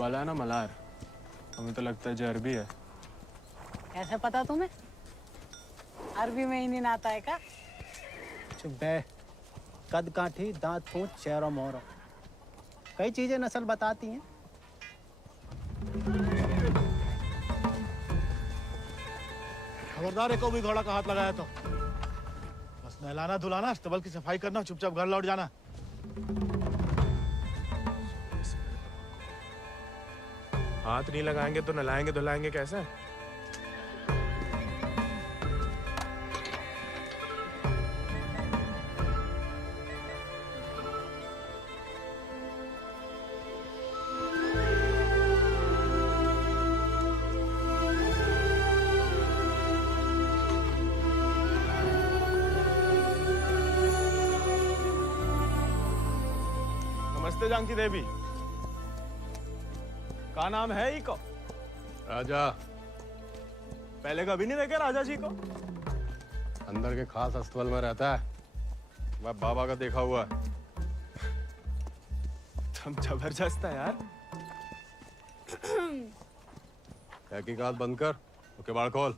बाला है ना मलार, हमें तो लगता है जो अरबी है। कैसे पता तुम्हें? अरबी में ही नहीं आता है का? चुप बे। कद काठी, दांत पूंछ, चेहरा मोहरा, कई चीजें नस्ल बताती हैं। खबरदार, एक भी घोड़ा का हाथ लगाया तो बस नहलाना धुलाना, अस्तबल की सफाई करना, चुपचाप घर लौट जाना। हाथ नहीं लगाएंगे तो नहलाएंगे धुलाएंगे कैसे? नमस्ते जानकी देवी, का नाम है इको? राजा। पहले कभी नहीं देखे राजा जी को? अंदर के खास अस्तबल में रहता है, मैं बाबा का देखा हुआ है। तुम जबरदस्त है यार। तहकीकात बंद कर, तो किवाड़ खोल।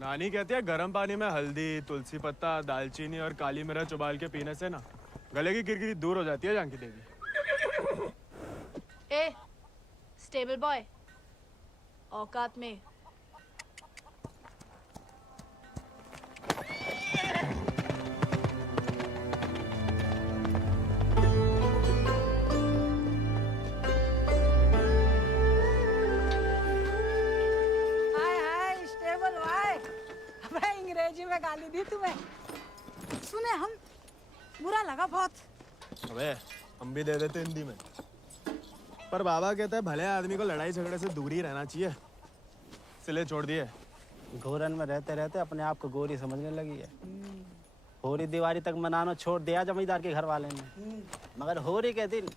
नानी कहती है गर्म पानी में हल्दी, तुलसी पत्ता, दालचीनी और काली मिर्च उबाल के पीने से ना गले की किरकिरी दूर हो जाती है जानकी देवी। ए, स्टेबल बॉय, औकात में। अंग्रेजी में गाली दी तुम्हें, सुने हम, बुरा लगा बहुत। अबे हम भी दे देते हिंदी में, पर बाबा कहता है भले आदमी को लड़ाई झगड़े से दूर ही रहना चाहिए, इसलिए छोड़ दिए। घोरन में रहते रहते अपने आप को गोरी समझने लगी है। होरी दिवाली तक मनाना छोड़ दिया जमींदार के घर वाले ने, मगर होरी के दिन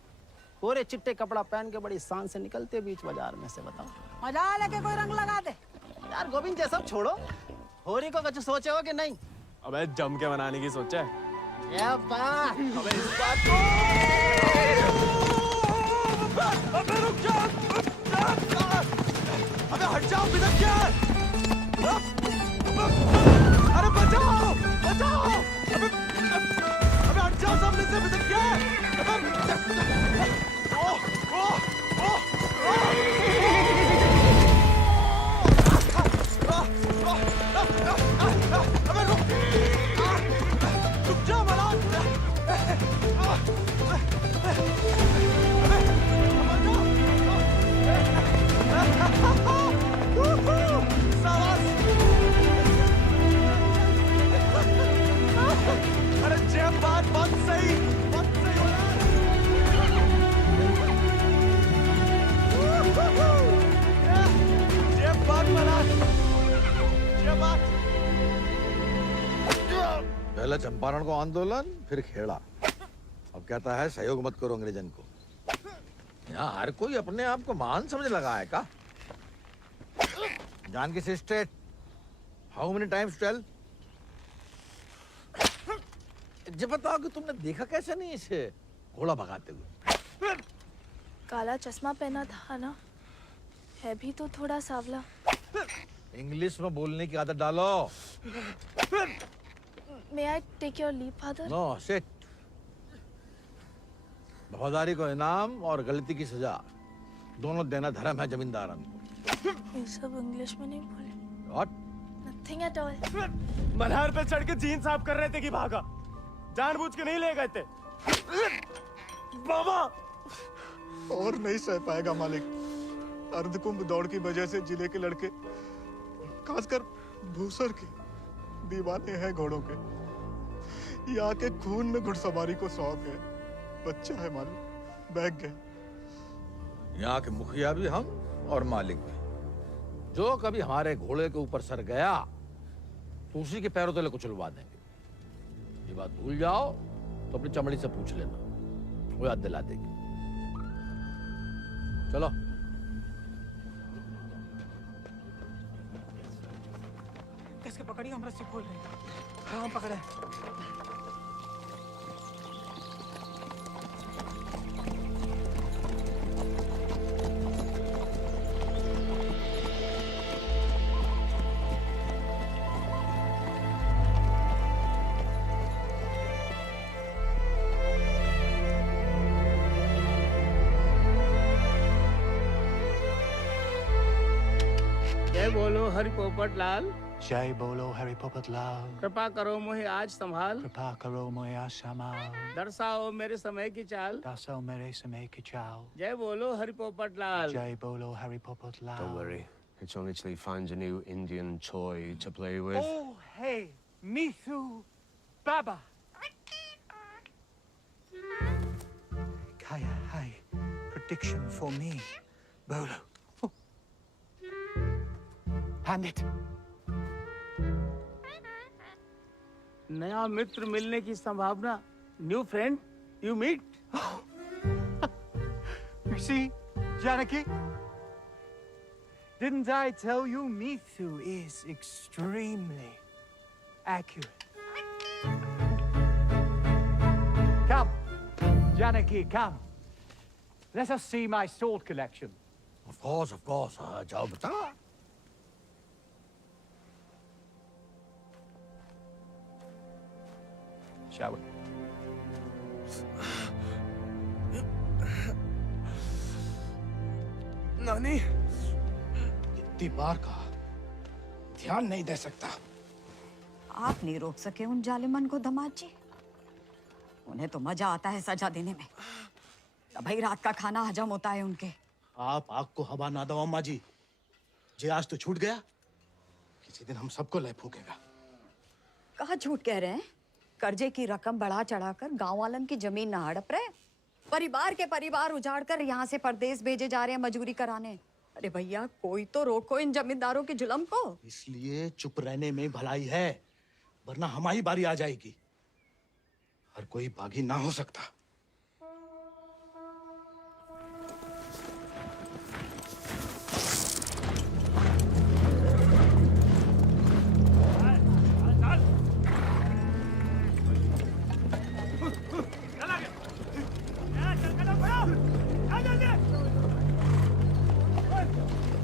पूरे चिट्टे कपड़ा पहन के बड़ी शान से निकलते बीच बाजार में से। बताओ मजा लेके कोई रंग लगा दे। यार गोविंद, ये सब छोड़ो, होरी को कुछ सोचे हो कि नहीं? अबे जम के मनाने की सोचा है। अबे इस बात को अबे रुक जा, अबे हट जाओ, बिदक क्या? अरे बचाओ बचाओ, अबे हट जाओ सामने से, बिदक क्या? अबे रुक जा मलार, अरे जब बात सही जब बात मलार, जब बात। पहले चंपारण को आंदोलन, फिर खेड़ा, अब कहता है सहयोग मत करो अंग्रेजन को। यहाँ हर कोई अपने आप को महान समझ लगा है का? Janaki sister, how many times tell? जब बताओ कि तुमने देखा कैसे नहीं इसे घोड़ा भगाते हुए? काला चश्मा पहना था ना, है भी तो थोड़ा सावला। इंग्लिश में बोलने की आदत डालो। May I take your leave, father? No sit. वफादारी को इनाम और गलती की सजा दोनों देना धर्म है जमींदारन को। ये सब इंग्लिश में नहीं बोले। What? Nothing at all. Malhar पे चढ़ के जीन साफ कर रहे थे कि भागा, जानबूझ के नहीं ले गए थे। बाबा और नहीं सह पाएगा मालिक। अर्धकुंभ दौड़ की वजह से जिले के लड़के, खासकर भूसर के, दीवाने हैं घोड़ों के। यहाँ के खून में घुड़सवारी को शौक है। बच्चा है मालिक, बहक गए। यहाँ के मुखिया भी हम और मालिक भी। जो कभी हमारे घोड़े के ऊपर सर गया तो उसी के पैरों तले कुचलवा देंगे। ये बात भूल जाओ तो अपनी चमड़ी से पूछ लेना, वो याद दिला देगी। चलो। कैसे पकड़ी, हम रस्सी खोल रहे हैं। हाँ पकड़े। जय बोलो हरि पोपट लाल। जय बोलो हरि पोपट लाल। कृपा करो मुझे आज संभाल, कृपा करो मुझे आशमाल। दर्शाओ मेरे समय की चाल। दर्शाओ मेरे समय की चाल। जय बोलो हरि पोपट लाल। जय बोलो Hari Popat Lal. Don't worry. It's only till he finds a new Indian toy to play with. Oh, hey, Mithu Baba. Kaya, hi. Prediction for me. Bolo. Oh. Hand it. नया मित्र मिलने की संभावना। New friend you meet. You see, Janaki? Didn't I tell you Mithu is extremely accurate? Come, Janaki, come. Let us see my sword collection. Of course, जाओ बता। Shall we? नानी, इतनी बार कहा, ध्यान नहीं दे सकता। आप नहीं रोक सके उन जालिमन को दामाद जी। उन्हें तो मजा आता है सजा देने में। तभी रात का खाना हजम होता है उनके। आप आग को हवा ना दो अम्मा जी। जे आज तो छूट गया, किसी दिन हम सबको लय फूकेगा। कहाँ झूठ कह रहे हैं? कर्जे की रकम बढ़ा चढ़ाकर गांव वालन की जमीन ना हड़प रहे। परिवार के परिवार उजाड़ कर यहाँ से परदेश भेजे जा रहे हैं मजूरी कराने। अरे भैया, कोई तो रोको इन जमींदारों के जुल्म को। इसलिए चुप रहने में भलाई है, वरना हमारी बारी आ जाएगी। हर कोई बागी ना हो सकता।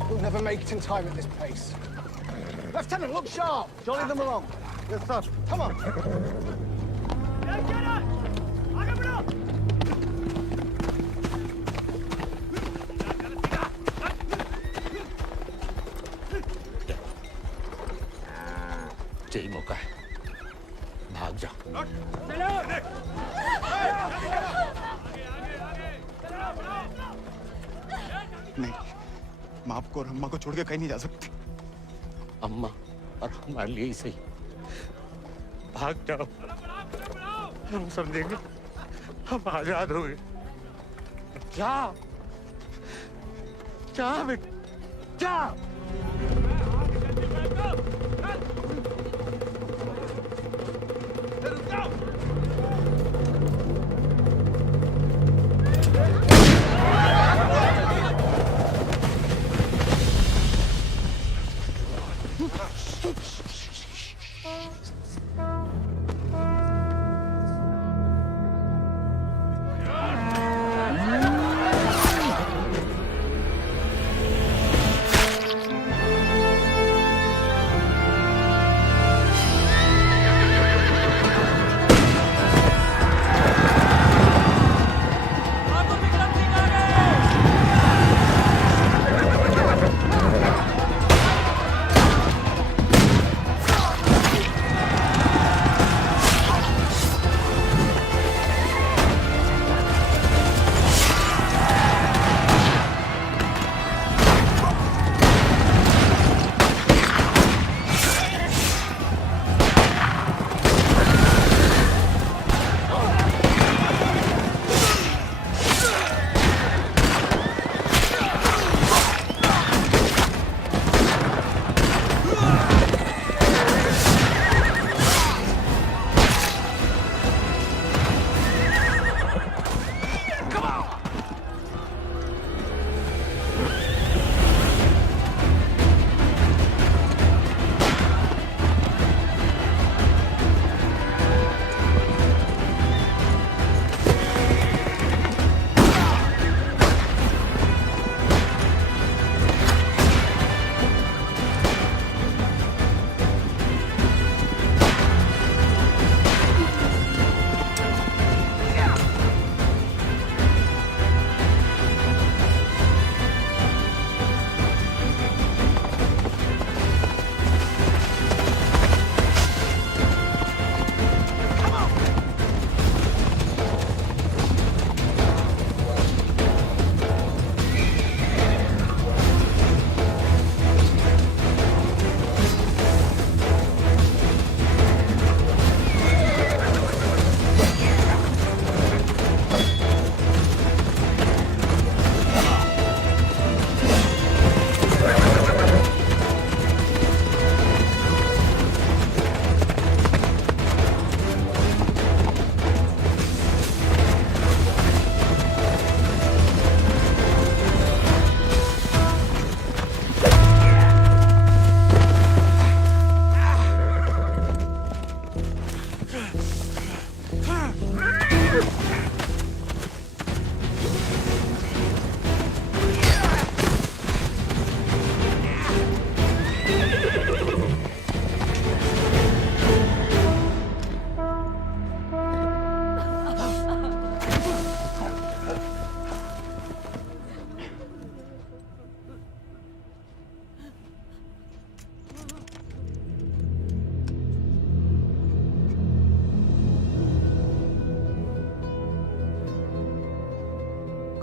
We'll never make it in time at this pace. Lieutenant, look sharp. Jolly them along. Yes, sir. Come on. यही मौका है, भाग जा। नहीं, मैं आपको और अम्मा को छोड़ के कहीं नहीं जा सकती। अम्मा और हमारे लिए ही सही, भाग जाओ। हम समझेंगे, हम आजाद हो गए। जा, जा बेटा, जा।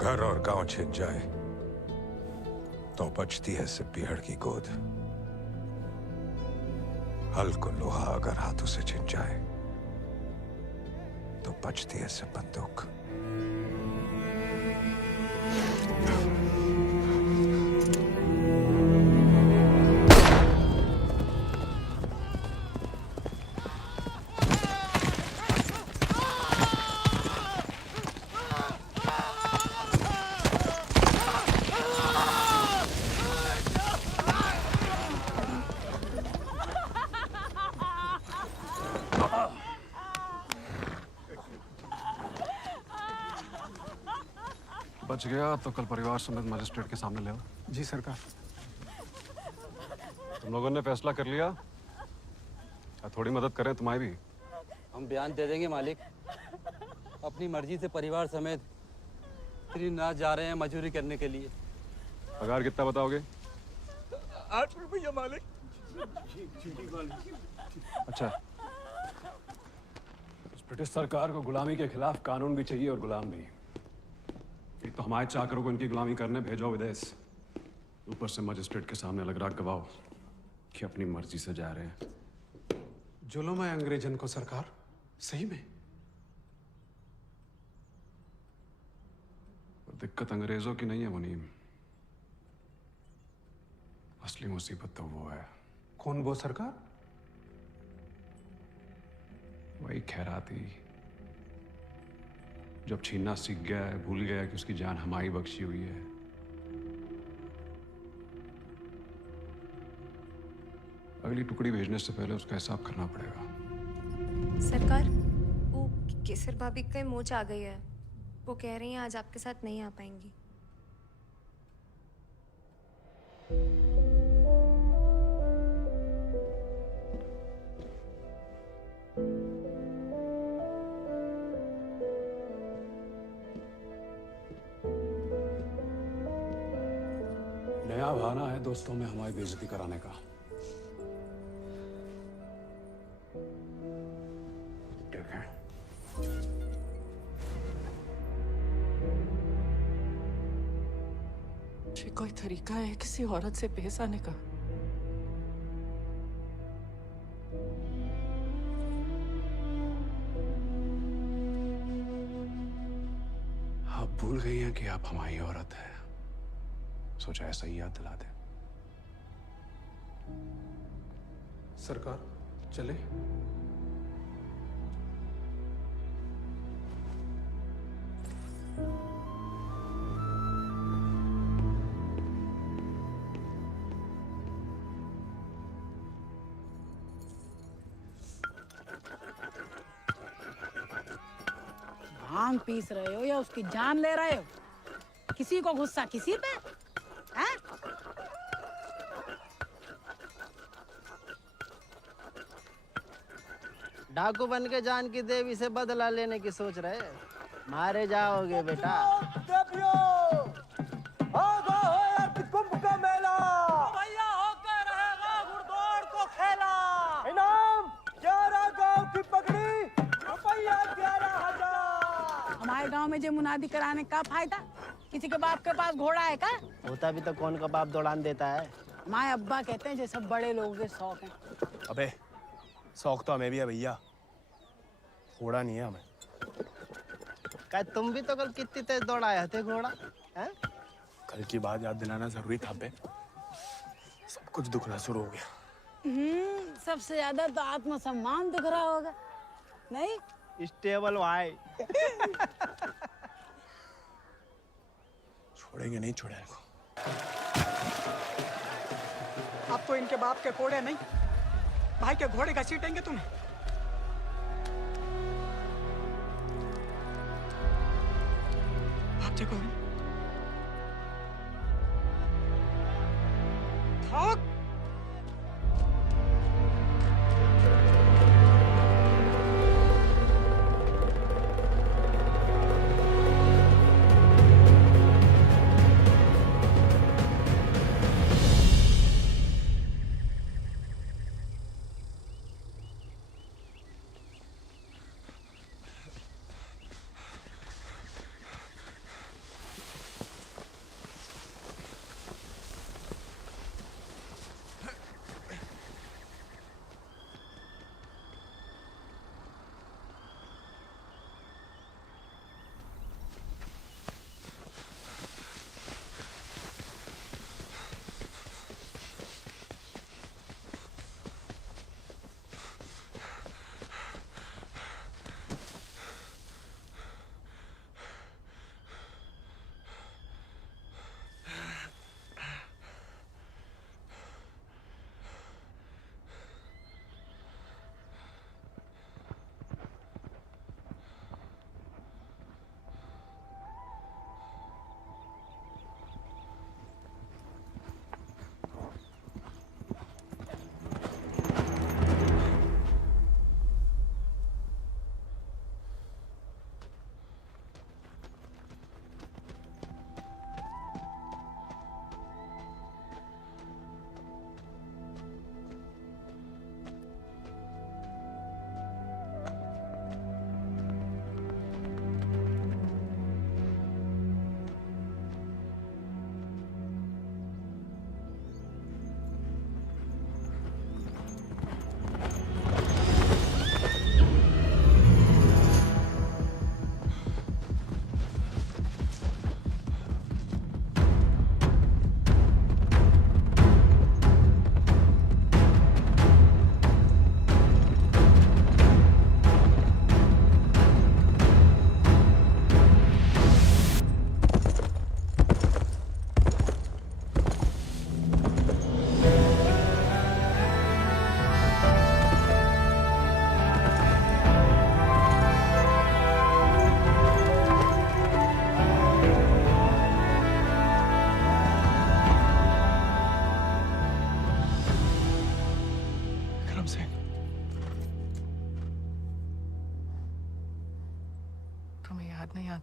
घर और गांव छिन जाए तो बचती है सिर्फ पीहड़ की गोद। हल को लोहा अगर हाथों से छिन जाए तो बचती है सिर्फ बंदूक। बच गया तो कल परिवार समेत मजिस्ट्रेट के सामने ले आओ। जी सरकार। तुम लोगों ने फैसला कर लिया, थोड़ी मदद करें तुम्हारी भी। हम बयान दे देंगे मालिक। अपनी मर्जी से परिवार समेत त्रिनाथ जा रहे हैं मजदूरी करने के लिए। पगार कितना बताओगे? 8 रुपया मालिक। अच्छा, इस ब्रिटिश सरकार को गुलामी के खिलाफ कानून भी चाहिए और गुलाम भी। एक तो हमारे चाकरों को इनकी गुलामी करने भेजो विदेश, ऊपर से मजिस्ट्रेट के सामने लग रहा गवाह कि अपनी मर्जी से जा रहे हैं। जुल्म है अंग्रेजन को सरकार, सही में। दिक्कत अंग्रेजों की नहीं है मुनीम, असली मुसीबत तो वो है। कौन वो सरकार? वही खैराती, जब छीनना सीख गया है, भूल गया कि उसकी जान हमारी बख्शी हुई है। अगली टुकड़ी भेजने से पहले उसका हिसाब करना पड़ेगा। सरकार, वो केसर भाभी के मोच आ गई है। वो कह रही हैं आज आपके साथ नहीं आ पाएंगी। नया बहाना है दोस्तों में हमारी बेइज्जती कराने का। ठीक है। ये कोई तरीका है किसी औरत से पेश आने का? आप भूल गई हैं कि आप हमारी औरत है, सोचा ऐसा ही याद दिला दे। सरकार चले। भांग पीस रहे हो या उसकी जान ले रहे हो? किसी को गुस्सा किसी पे है? डाकू बन के जान की देवी से बदला लेने की सोच रहे, मारे जाओगे बेटा। कुंभ का मेला भैया होकर रहेगा घुड़दौड़ को खेला। इनाम 11 गांव की पगड़ी, रुपया 11,000। हमारे गांव में जो मुनादी कराने का फायदा? किसी के बाप के पास घोड़ा है का? होता भी तो कौन का बाप दौड़ान देता है। हमारे अब्बा कहते हैं जैसे बड़े लोगों के शौक हैं। अबे शौक तो हमें भी है भैया, घोड़ा नहीं है हमें। क्या तुम भी तो कल कितनी तेज दौड़ाए थे घोड़ा हैं? कल की बात याद दिलाना जरूरी था बे, सब कुछ दुखना शुरू हो गया। सबसे ज्यादा तो आत्मसम्मान दुख रहा होगा, नहीं? स्टेबल भाई। छोड़ेंगे नहीं छोड़ेंगे। अब तो इनके बाप के कोड़े नहीं, भाई के घोड़े घसीटेंगे तुम्हें। भाग जाओ। भाग।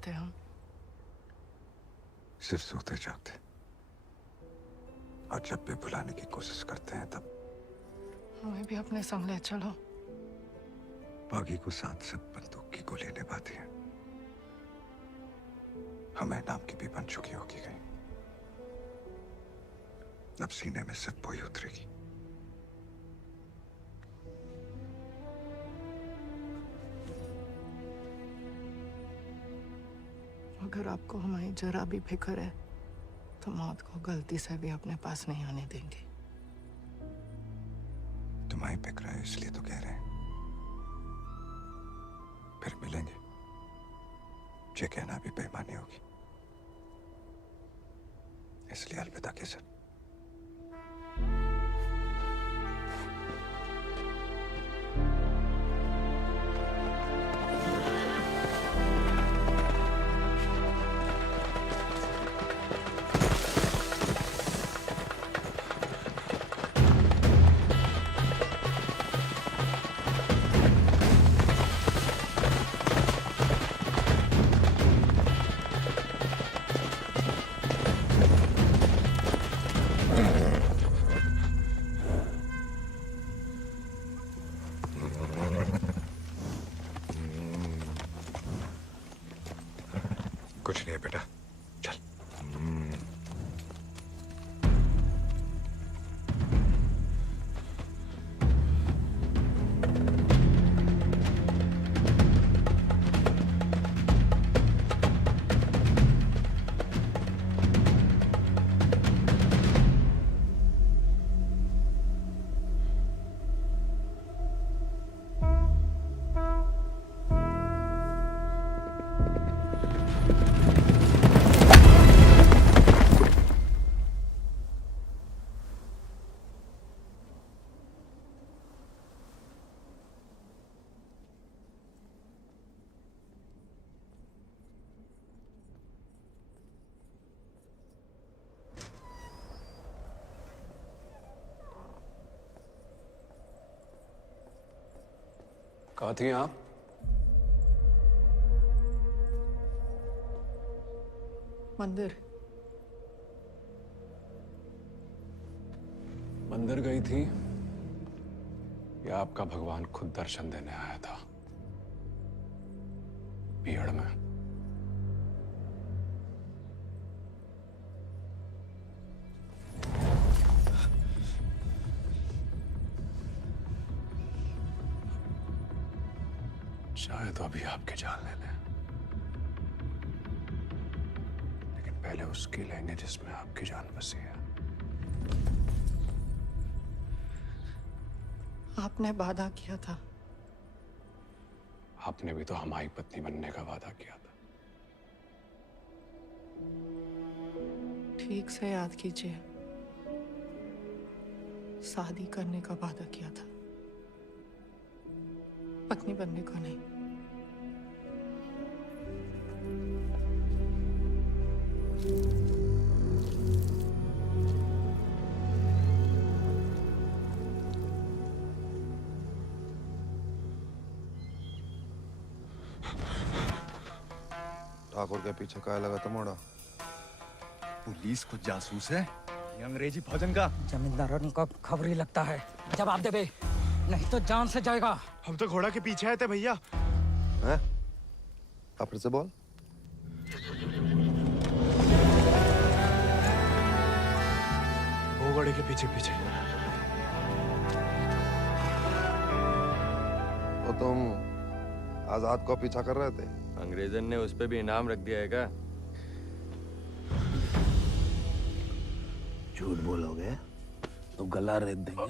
जाते हम? सिर्फ सोते जागते, और जब भी बुलाने की कोशिश करते हैं तब हमें भी अपने संग ले चलो। बागी को साथ से बंदूक की गोली निभाती है, हमें नाम की भी बन चुकी होगी कहीं। अब सीने में सिर्फ वही उतरेगी। अगर आपको हमारी जरा भी फिक्र है तो मौत को गलती से भी अपने पास नहीं आने देंगे। तुम्हारी फिक्र है इसलिए तो कह रहे हैं। फिर मिलेंगे, ये कहना भी बेईमानी होगी, इसलिए अलविदा केसर। कुछ नहीं है बेटा, चल। कहाँ थी आप? मंदिर। मंदिर गई थी या आपका भगवान खुद दर्शन देने आया था भीड़ में? शायद तो अभी आपकी जान ले लें, लेकिन पहले उसकी लेंगे जिसमें आपकी जान बसी है। आपने वादा किया था। आपने भी तो हमारी पत्नी बनने का वादा किया था। ठीक से याद कीजिए, शादी करने का वादा किया था, पत्नी बनने का नहीं। ठाकुर के पीछे क्या लगा था मोड़ा? पुलिस को जासूस है ये अंग्रेजी भोजन का। जमींदार को खबर ही लगता है। जवाब दे बे, नहीं तो जान से जाएगा। हम तो घोड़ा के पीछे आए थे भैया। हैं? आप फिर से बोल। वो घोड़े के पीछे पीछे। तो तुम आजाद को पीछा कर रहे थे? अंग्रेजन ने उस पे भी इनाम रख दिया है क्या? झूठ बोलोगे तो गला रेत देंगे।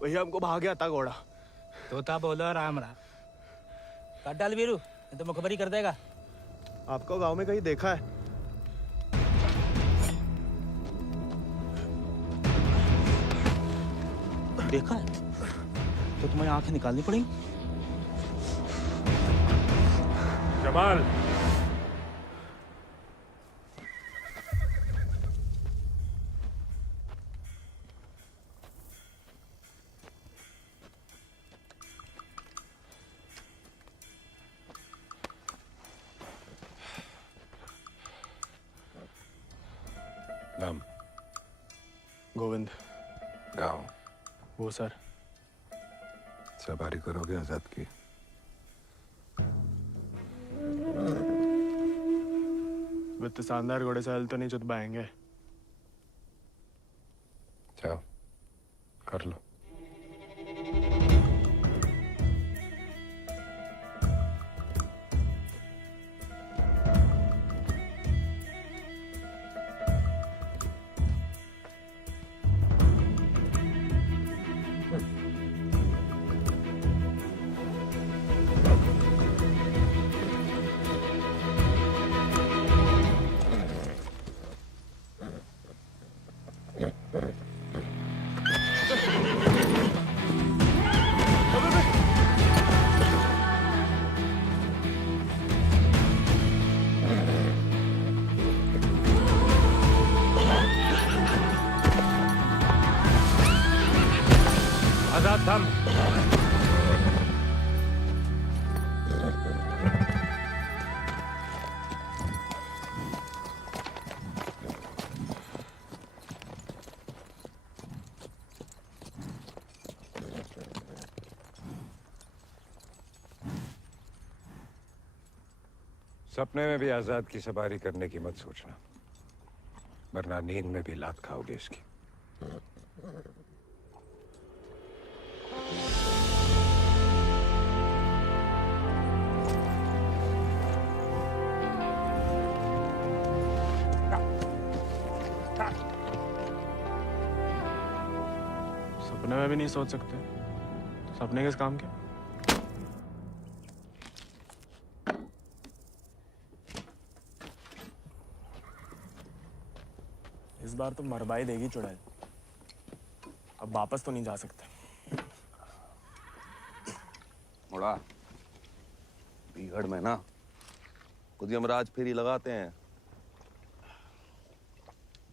भैया हमको भाग गया था घोड़ा। तोता बोलो राम राम। काट डाल वीरू, नहीं तो मुखबरी कर देगा। आपको गांव में कहीं देखा है? देखा है तो तुम्हें आंखें निकालनी पड़ेंगी। जमाल, नाम? गोविंद। गाँव? वो सर। सवारी करोगे आजाद की? वित्त शानदार घोड़े से हल तो नहीं चुत पाएंगे। जाओ कर लो। आजाद थम। सपने में भी आजाद की सवारी करने की मत सोचना, वरना नींद में भी लात खाओगे इसकी। सपने में भी नहीं सोच सकते, सपने किस काम के? इस बार तो मरवाई देगी चुड़ैल, अब वापस तो नहीं जा सकते। मुड़ा बीहड़ में ना खुद यमराज फेरी लगाते हैं,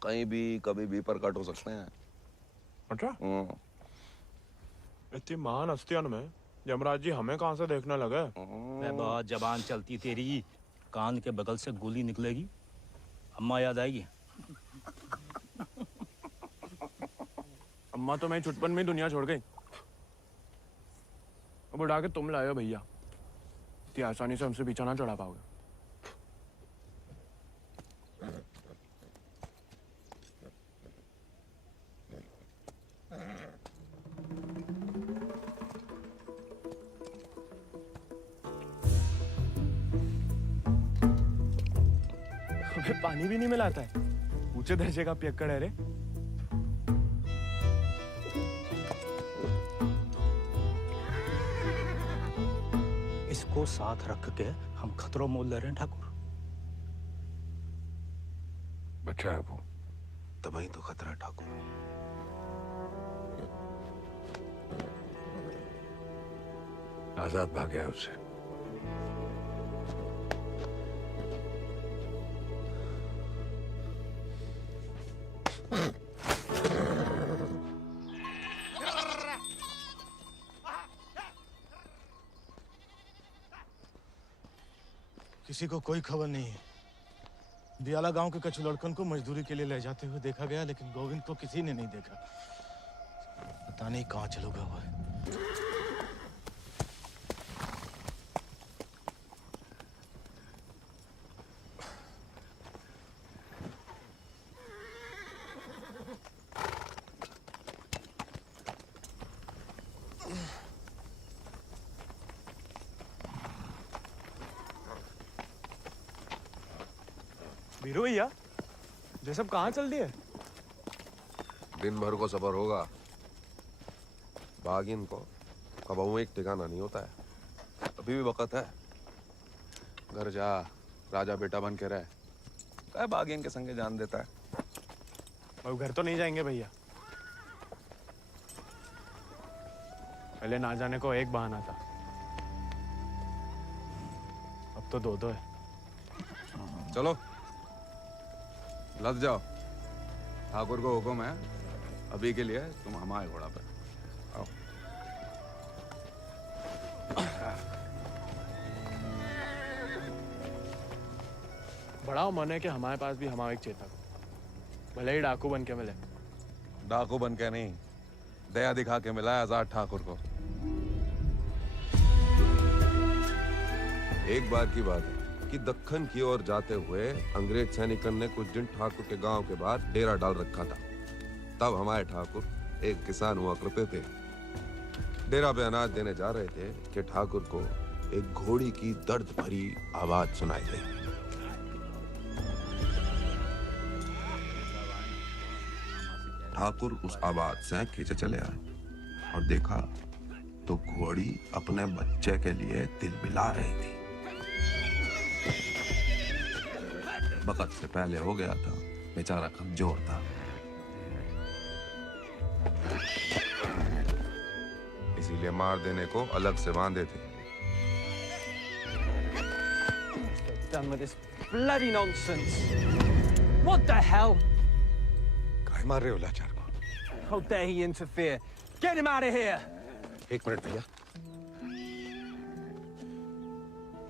कहीं भी कभी भी प्रकट हो सकते हैं। अच्छा? इतनी महान हस्तियों में यमराज जी हमें कहाँ से देखने लगे? बहुत जबान चलती तेरी, कान के बगल से गोली निकलेगी, अम्मा याद आएगी। अम्मा तो मैं छुटपन में ही दुनिया छोड़ गई, अब उड़ा के तुम लाए हो भैया, इतनी आसानी से हमसे पीछा ना चढ़ा पाओगे। हमें पानी भी नहीं मिलाता है, ऊंचे दर्जे का पियक्कड़ है रे। इसको साथ रख के हम खतरों मोल ले रहे हैं ठाकुर। बच्चा है वो, तभी तो खतरा है ठाकुर। आजाद भाग गया उससे। किसी को कोई खबर नहीं है। दियाला गांव के कछु लड़कन को मजदूरी के लिए ले जाते हुए देखा गया, लेकिन गोविंद को किसी ने नहीं देखा। पता नहीं कहाँ चलो गया हुआ है। वीरू भैया, ये सब कहाँ चल दिए? दिन भर को सफर होगा, बागिन को कबहू एक ठिकाना नहीं होता है। अभी भी वक्त है, घर जा, राजा बेटा बन के रहे। क्या बागिन के संगे जान देता है। अब घर तो नहीं जाएंगे भैया, पहले ना जाने को एक बहाना था, अब तो दो है। चलो लद जाओ, ठाकुर को हुक्म है, अभी के लिए तुम हमारे घोड़ा पर आओ। बड़ा मन है कि हमारे पास भी हमारा एक चेतक, भले ही डाकू बन के मिले। डाकू बन के नहीं, दया दिखा के मिला है आजाद ठाकुर को। एक बार की बात है कि दक्कन की ओर जाते हुए अंग्रेज सैनिकों ने कुछ दिन ठाकुर के गांव के बाहर डेरा डाल रखा था। तब हमारे ठाकुर एक किसान हुआ करते थे। डेरा पे अनाज देने जा रहे थे कि ठाकुर को एक घोड़ी की दर्द भरी आवाज सुनाई दी। ठाकुर उस आवाज से खींचे चले आए और देखा तो घोड़ी अपने बच्चे के लिए तिलमिला रही थी। वक्त से पहले हो गया था, बेचारा कमजोर था। इसीलिए मार देने को अलग से बांधे थे। Done with this bloody nonsense. What the hell? काय मार रहे हो लाचार को? How dare he interfere? Get him out of here! एक मिनट भैया।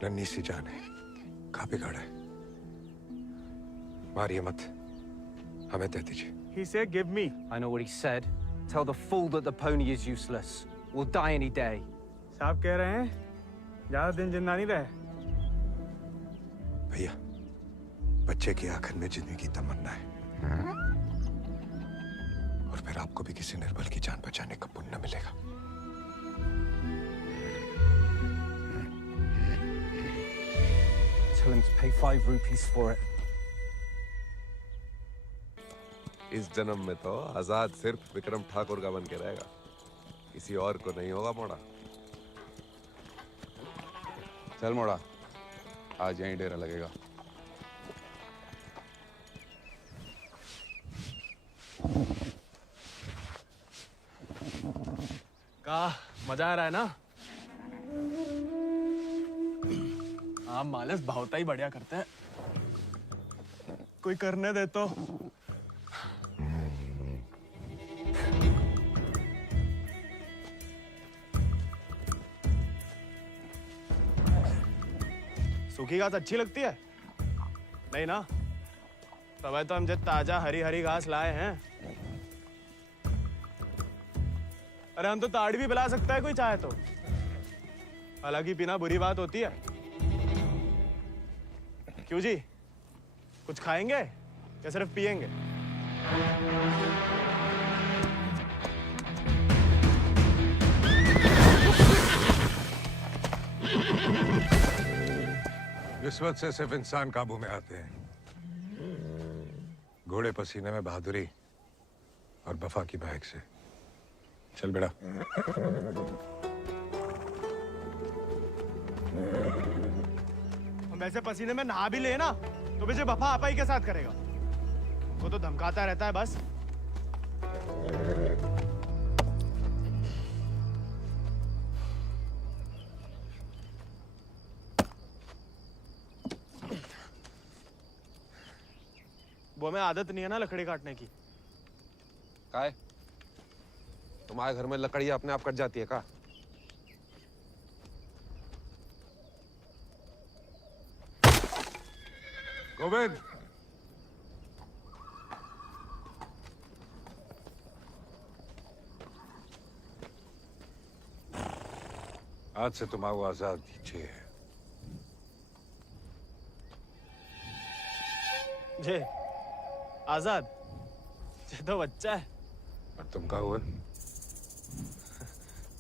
नन्ही सी जान है, कहाँ पे खड़ा है? मारिए मत, हमें दे दीजिए। He said, "Give me." I know what he said. Tell the fool that the pony is useless. We'll die any day. साहब कह रहे हैं, ज्यादा दिन जिंदा नहीं रहे। भैया, बच्चे की आखिर में जीने की तमन्ना है, और फिर आपको भी किसी निर्बल की जान बचाने का पुण्य मिलेगा। Tell him to pay 5 rupees for it. इस जन्म में तो आजाद सिर्फ विक्रम ठाकुर का बन के रहेगा, किसी और को नहीं होगा मोड़ा। चल मोड़ा, आज यहीं डेरा लगेगा। का मजा आ रहा है ना? आप मालस भावता ही बढ़िया करते हैं। कोई करने दे तो। सूखी घास अच्छी लगती है? नहीं ना? तब तो हम जब ताजा हरी हरी घास लाए हैं। अरे हम तो ताड़ी भी पिला सकता है कोई चाहे तो। हालांकि पीना बुरी बात होती है। क्यों जी? कुछ खाएंगे या सिर्फ पिएंगे? रिश्वत से सिर्फ इंसान काबू में आते हैं। घोड़े पसीने में बहादुरी और वफा की महक से। चल बेटा। हम वैसे पसीने में नहा भी ले ना तो मुझे वफा आपा ही के साथ करेगा। वो तो धमकाता रहता है बस। वो हमें आदत नहीं है ना लकड़ी काटने की। काय? तुम्हारे घर में लकड़ी अपने आप कट जाती है का? गोविंद, आज से तुम आओ आजाद दीजिए। जे आजाद, ये तो बच्चा है। और तुम कहा हुआ?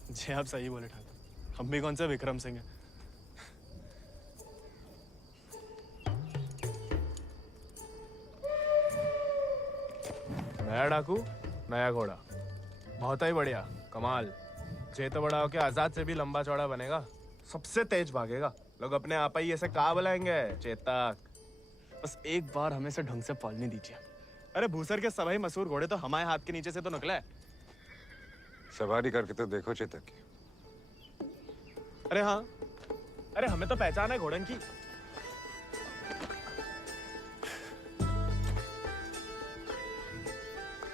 जी आप सही बोले ठाकुर, हम भी कौन से विक्रम सिंह हैं। नया डाकू, नया घोड़ा, बहुत ही बढ़िया, कमाल। जे तो बड़ा होके आजाद से भी लंबा चौड़ा बनेगा, सबसे तेज भागेगा। लोग अपने आप ही ऐसे कहा बुलाएंगे, चेतक। बस एक बार हमें से ढंग से पालने दीजिए। अरे भूसर के सभी मशहूर घोड़े तो हमारे हाथ के नीचे से तो निकले। सवारी करके तो देखो चेतक की। अरे हाँ, अरे हमें तो पहचान है घोड़न की।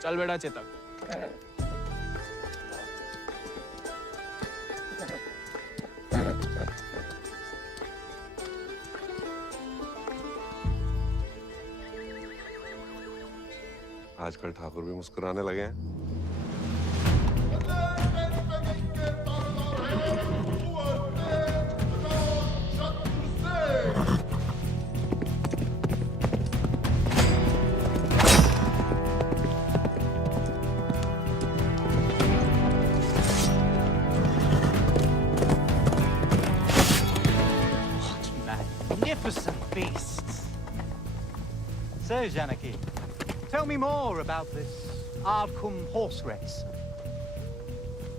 चल बेटा चेतक। आजकल ठाकुर भी मुस्कुराने लगे हैं। Magnificent beasts. So, Janaki, tell me more about this Ardcumbe horse race.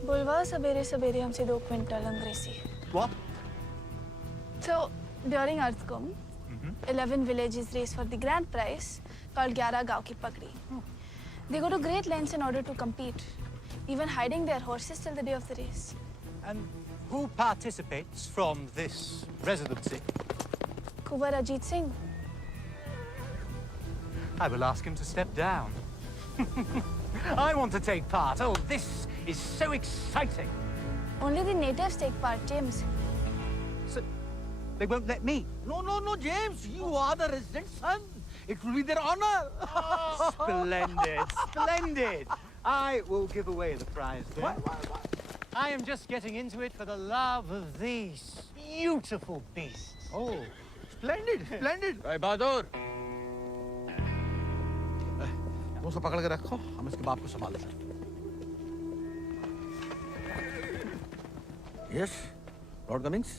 बुलवा सवेरे सवेरे हमसे 2 क्विंटल अंग्रेजी. What? So during Ardcumbe, 11 villages race for the grand prize called 11 गांव की पगड़ी. They go to great lengths in order to compete, even hiding their horses till the day of the race. And who participates from this residency? Kuwar Ajit Singh. I will ask him to step down. I want to take part. Oh, this is so exciting. Only the natives take part, James. So, they won't let me? No, James. You are the resident son. It will be their honor. Splendid. I will give away the prize then. Why? I am just getting into it for the love of these beautiful beasts. Oh, splendid. भाई बहादुर, वो सब पकड़ के रखो, हम इसके बाप को संभाल लेंगे। Yes, Lord Cummings.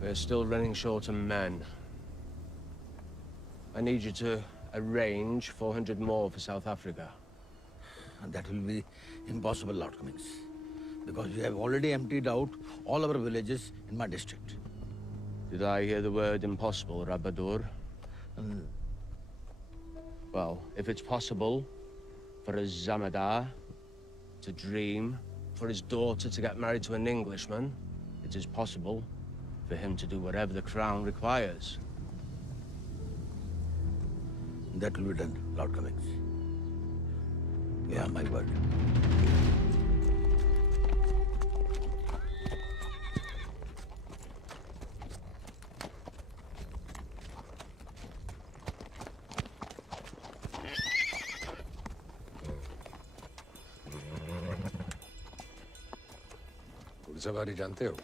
We're still running short on men. I need you to arrange 400 more for South Africa. And that will be impossible, Lord Cummings, because we have already emptied out all our villages in my district. Did I hear the word impossible, Rabadur? Well, if it's possible for a Zamadar to dream, for his daughter to get married to an Englishman, it is possible for him to do whatever the crown requires. That will be done, Lord Cummings. You have my word. सवारी जानते हो?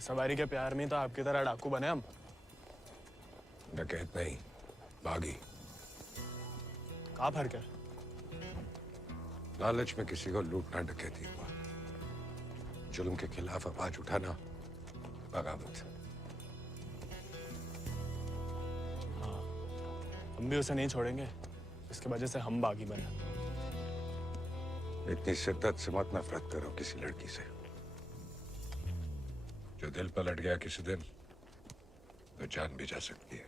सवारी के प्यार में तो आपकी तरह डाकू बने हम। डकैत नहीं, बागी। कहाँ फर्क है? लालच में किसी को लूटना डकैती हुआ। जुल्म के खिलाफ आवाज उठाना बगावत। हाँ, हम भी उसे नहीं छोड़ेंगे, इसकी वजह से हम बागी बने। इतनी शिद्दत से मत नफरत करो किसी लड़की से। जो दिल पलट गया किसी दिन, तो जान भी जा सकती है।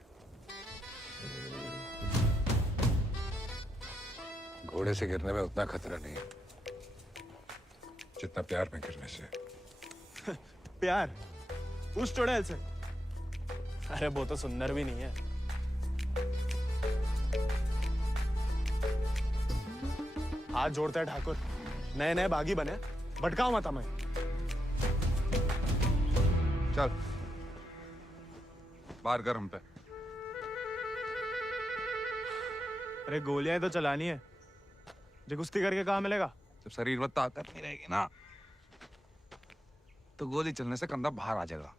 घोड़े से गिरने में उतना खतरा नहीं है जितना प्यार में गिरने से। प्यार? उस चुड़ैल से? अरे वो तो सुंदर भी नहीं है। हाथ जोड़ते हैं ठाकुर, नए नए बागी बने, भटकाओ मत हमें। चल बाहर कर हम पे। अरे गोलियां तो चलानी है, जो कुश्ती करके कहाँ मिलेगा? जब शरीर में ताकत नहीं रहेगी ना, तो गोली चलने से कंधा बाहर आ जाएगा।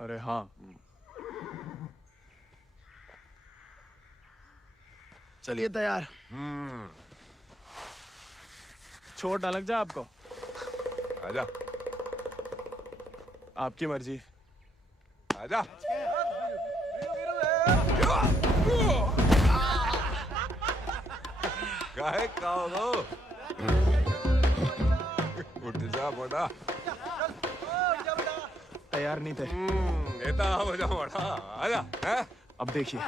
अरे हाँ, चलिए तैयार। चोट ना लग जाए आपको। आजा। आपकी मर्जी। आजा। काहे खाओ? उठ जा बड़ा। तैयार नहीं थे। नेता हो जा बड़ा। आजा। हैं? अब देखिए।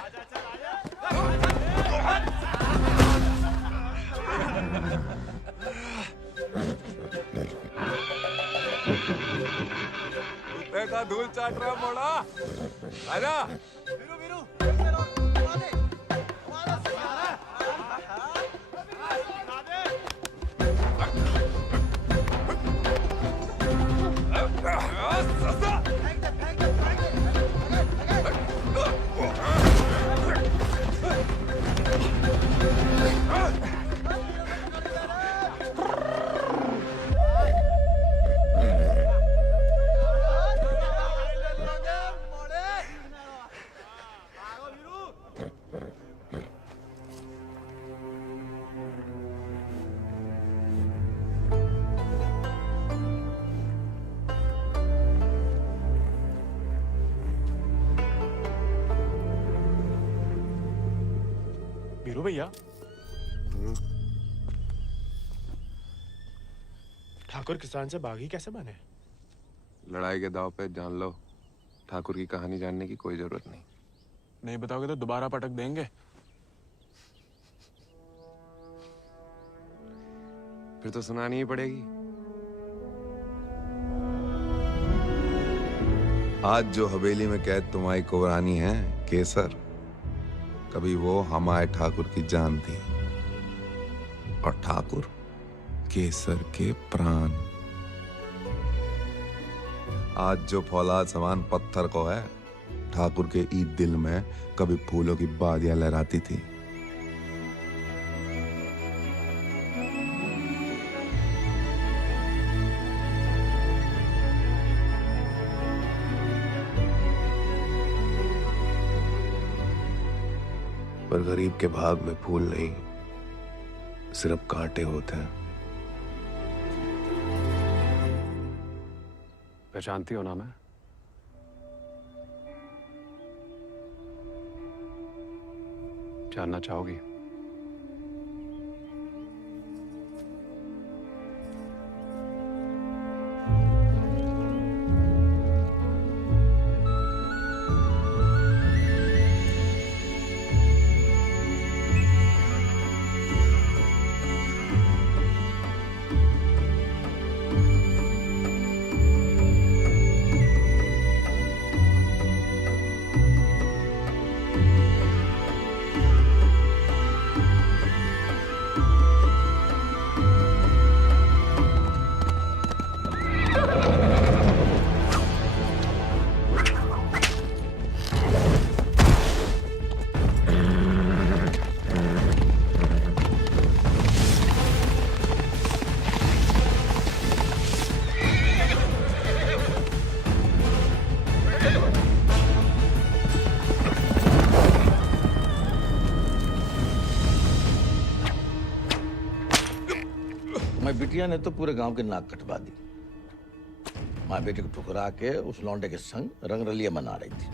कुत्ते का धूल चाट रहा बड़ा। आजा। वीरू भैया, ठाकुर किसान से बागी कैसे बने? लड़ाई के दाव पे जान लो, ठाकुर की कहानी जानने की कोई जरूरत नहीं। नहीं बताओगे तो दोबारा पटक देंगे। फिर तो सुनानी ही पड़ेगी। आज जो हवेली में कैद तुम्हारी कुबरानी है केसर, कभी वो हमारे ठाकुर की जान थी, और ठाकुर केसर के प्राण। आज जो फौलाद समान पत्थर को है, ठाकुर के ईद दिल में कभी फूलों की बादियां लहराती थी। पर गरीब के भाग में फूल नहीं, सिर्फ कांटे होते हैं। पहचानती हो ना मैं? जानना चाहोगी? मैं बिटिया ने तो पूरे गांव के नाक कटवा दी। माँ बेटे को ठुकरा के उस लौंडे के संग रंगरलिया मना रही थी।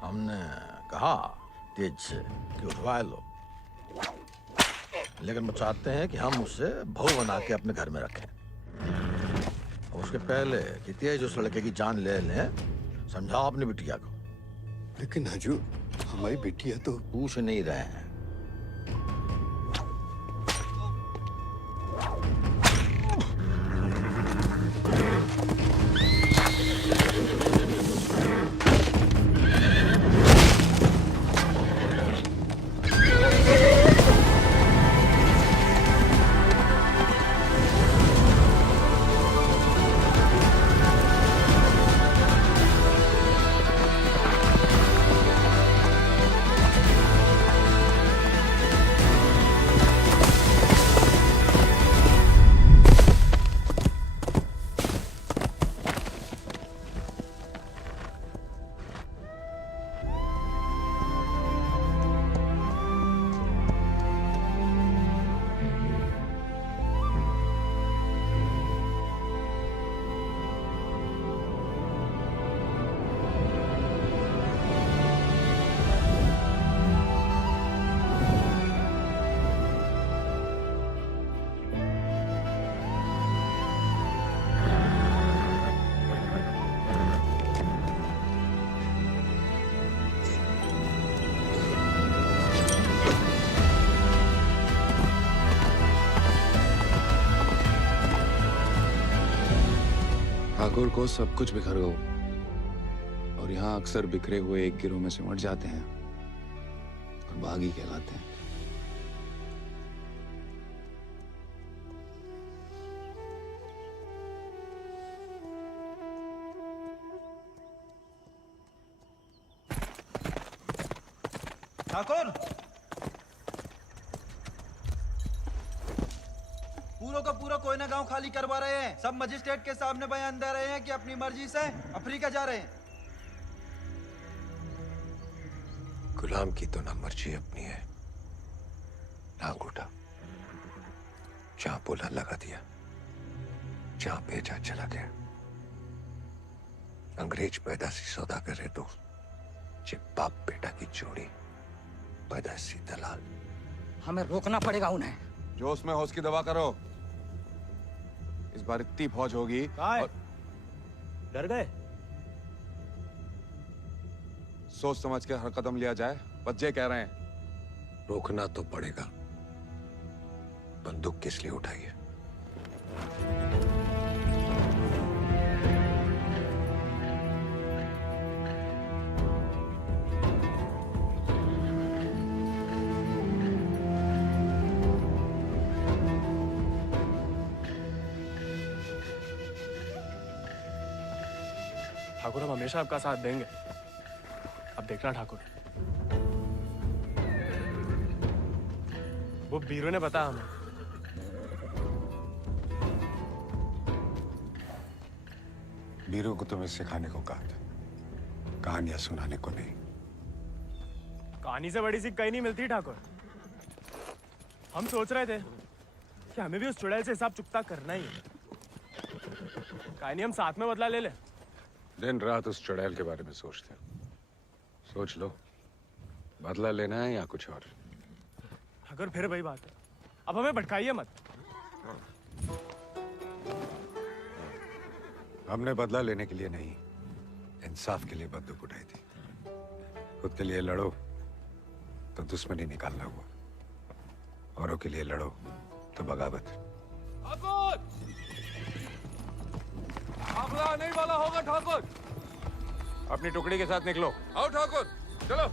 हमने कहा तेज से कि उठवा लो, लेकिन वो चाहते हैं कि हम उसे बहू बना के अपने घर में रखें। और उसके पहले कि तेज उस लड़के की जान ले लें, समझाओ अपनी बिटिया को। लेकिन हजूर, हमारी बिटिया तो पूछ नहीं रहे हैं। ठाकुर को सब कुछ बिखर गया, और यहाँ अक्सर बिखरे हुए एक गिरोह में सिमट जाते हैं और बागी कहलाते हैं। ठाकुर, पूरा का पूरा कोयना गांव खाली करवा रहे हैं। सब मजिस्ट्रेट के सामने बयान दे रहे हैं कि अपनी मर्जी से अफ्रीका जा रहे हैं। गुलाम की तो ना मर्जी अपनी है ना अंगूठा। जहां बोला लगा दिया, जहां भेजा चला गया। अंग्रेज पैदा सी सौदा करे तो जे बाप बेटा की जोड़ी बदहसी दलाल। हमें रोकना पड़ेगा उन्हें। जोश में होश की दवा करो। इस बार इतनी फौज होगी। और... डर गए? सोच समझ के हर कदम लिया जाए, बच्चे कह रहे हैं। रोकना तो पड़ेगा। बंदूक किस लिए उठाई है? ठाकुर, हम हमेशा आपका साथ देंगे। अब देखना ठाकुर, वो बीरू ने बताया हमें। बीरू को तुम्हें सिखाने को कहा था, कहानियां सुनाने को नहीं। कहानी से बड़ी सी कहीं नहीं मिलती ठाकुर। हम सोच रहे थे कि हमें भी उस चुड़ैल से हिसाब चुकता करना ही है। कहानी हम साथ में बदला ले ले। दिन रात उस चुड़ैल के बारे में सोचते हैं। सोच लो, बदला लेना है या कुछ और। अगर फिर वही बात है, अब हमें भटकाइए मत। हमने बदला लेने के लिए नहीं, इंसाफ के लिए बंदूक उठाई थी। खुद के लिए लड़ो तो दुश्मनी निकालना हुआ, औरों के लिए लड़ो तो बगावत। हमला नहीं वाला होगा ठाकुर। अपनी टुकड़ी के साथ निकलो। आओ ठाकुर, चलो।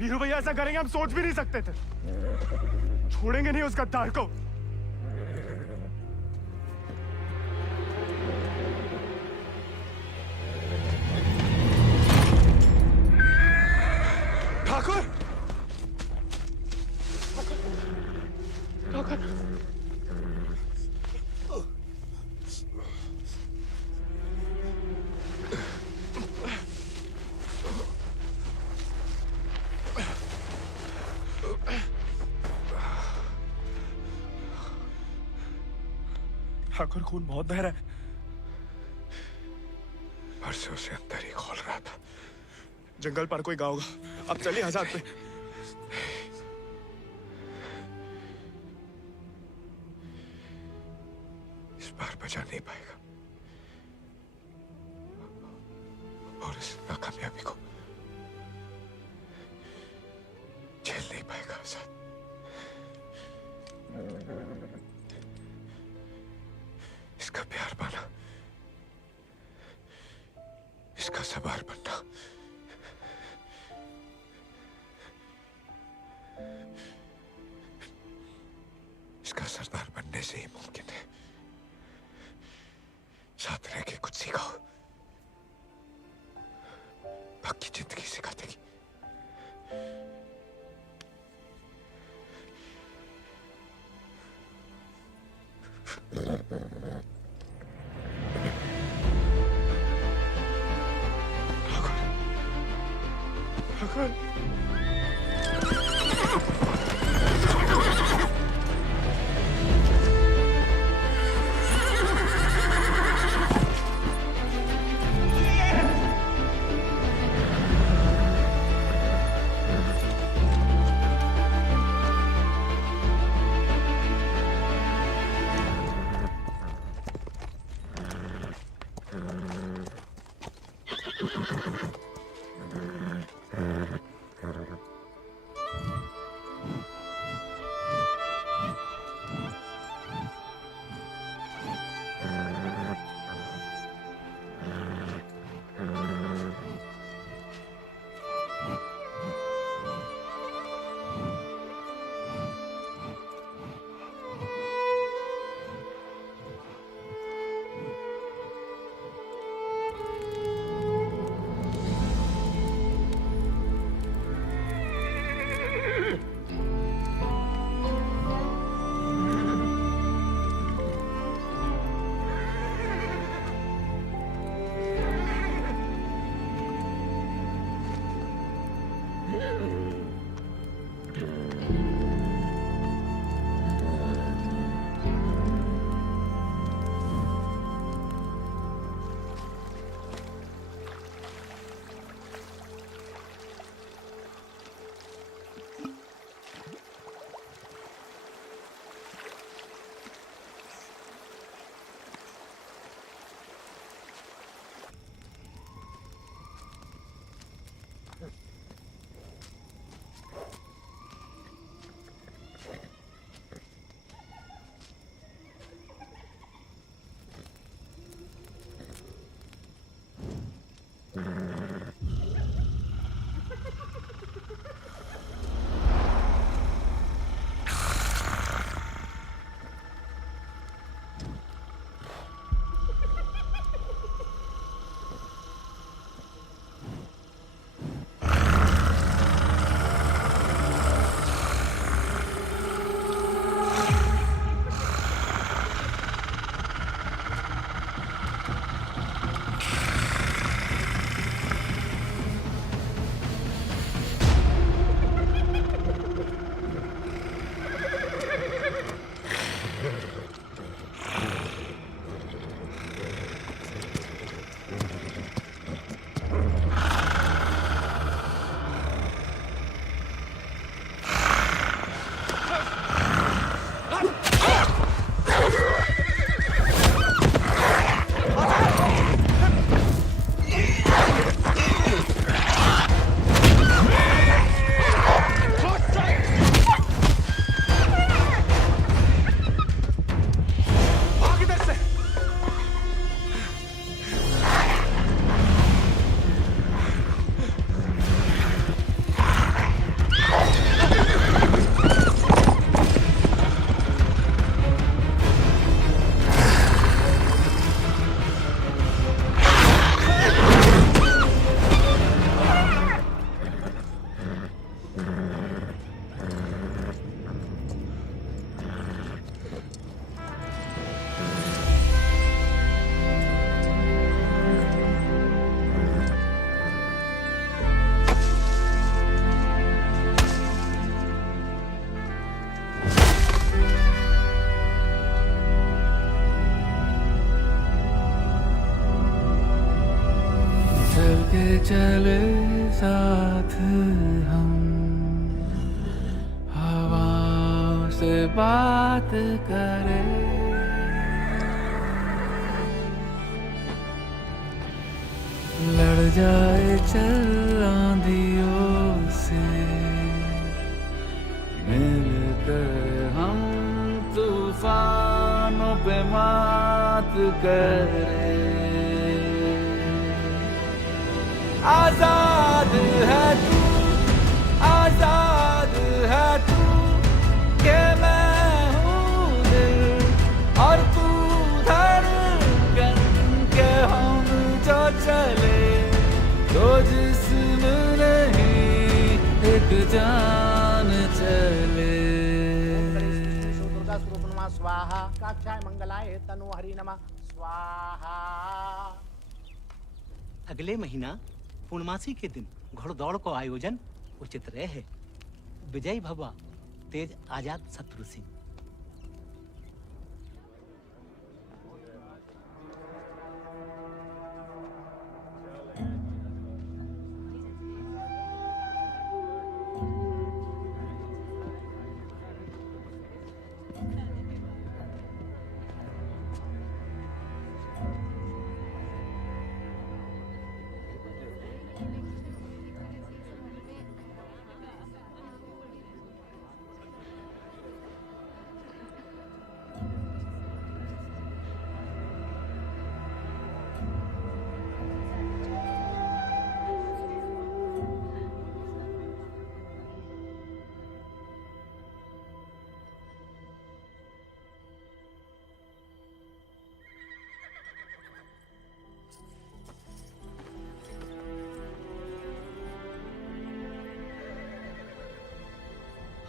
बीरू भैया ऐसा करेंगे हम सोच भी नहीं सकते थे। छोड़ेंगे नहीं उस गद्दार को। ठाकुर, ठाकुर, ठाकुर खून बहुत बह रहा है। परसों से अंदर ही खोल रहा था। जंगल पर कोई गाँव होगा। अब चलिए आजाद पे। इस बार बचा नहीं पाएगा और इस नाकामयाबी को झेल नहीं पाएगा आजाद। इसका प्यार पाना, इसका सवार बनना, इसका सरदार बनने से ही मुमकिन है। साथ रह के कुछ सिखाओ, बाकी जिंदगी सिखा देगी। ठाकुर चले साथ हम, हवाओं से बात करें, लड़ जाए चल आंधियों से, मिलकर हम तूफानों पे मात करें। आजाद है तू, आजाद है तू, के मैं हूँ दिल और तू धड़कन, के हम जो चले तो जिस्म नहीं एक जान चले। दुर्गा स्वरूप नमः स्वाहा, काक्षाय मंगलाय तनु हरि नमः स्वाहा। अगले महीना पूर्णमासी के दिन घोड़दौड़ को आयोजन उचित रहे है। विजयी भवा तेज आजाद शत्रु सिंह।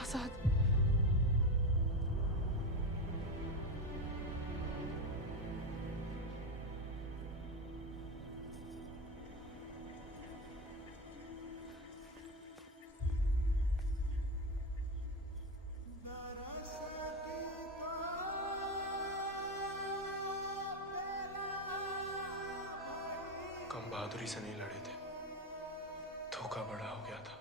आजाद, कम बहादुरी से नहीं लड़े थे, धोखा बड़ा हो गया था।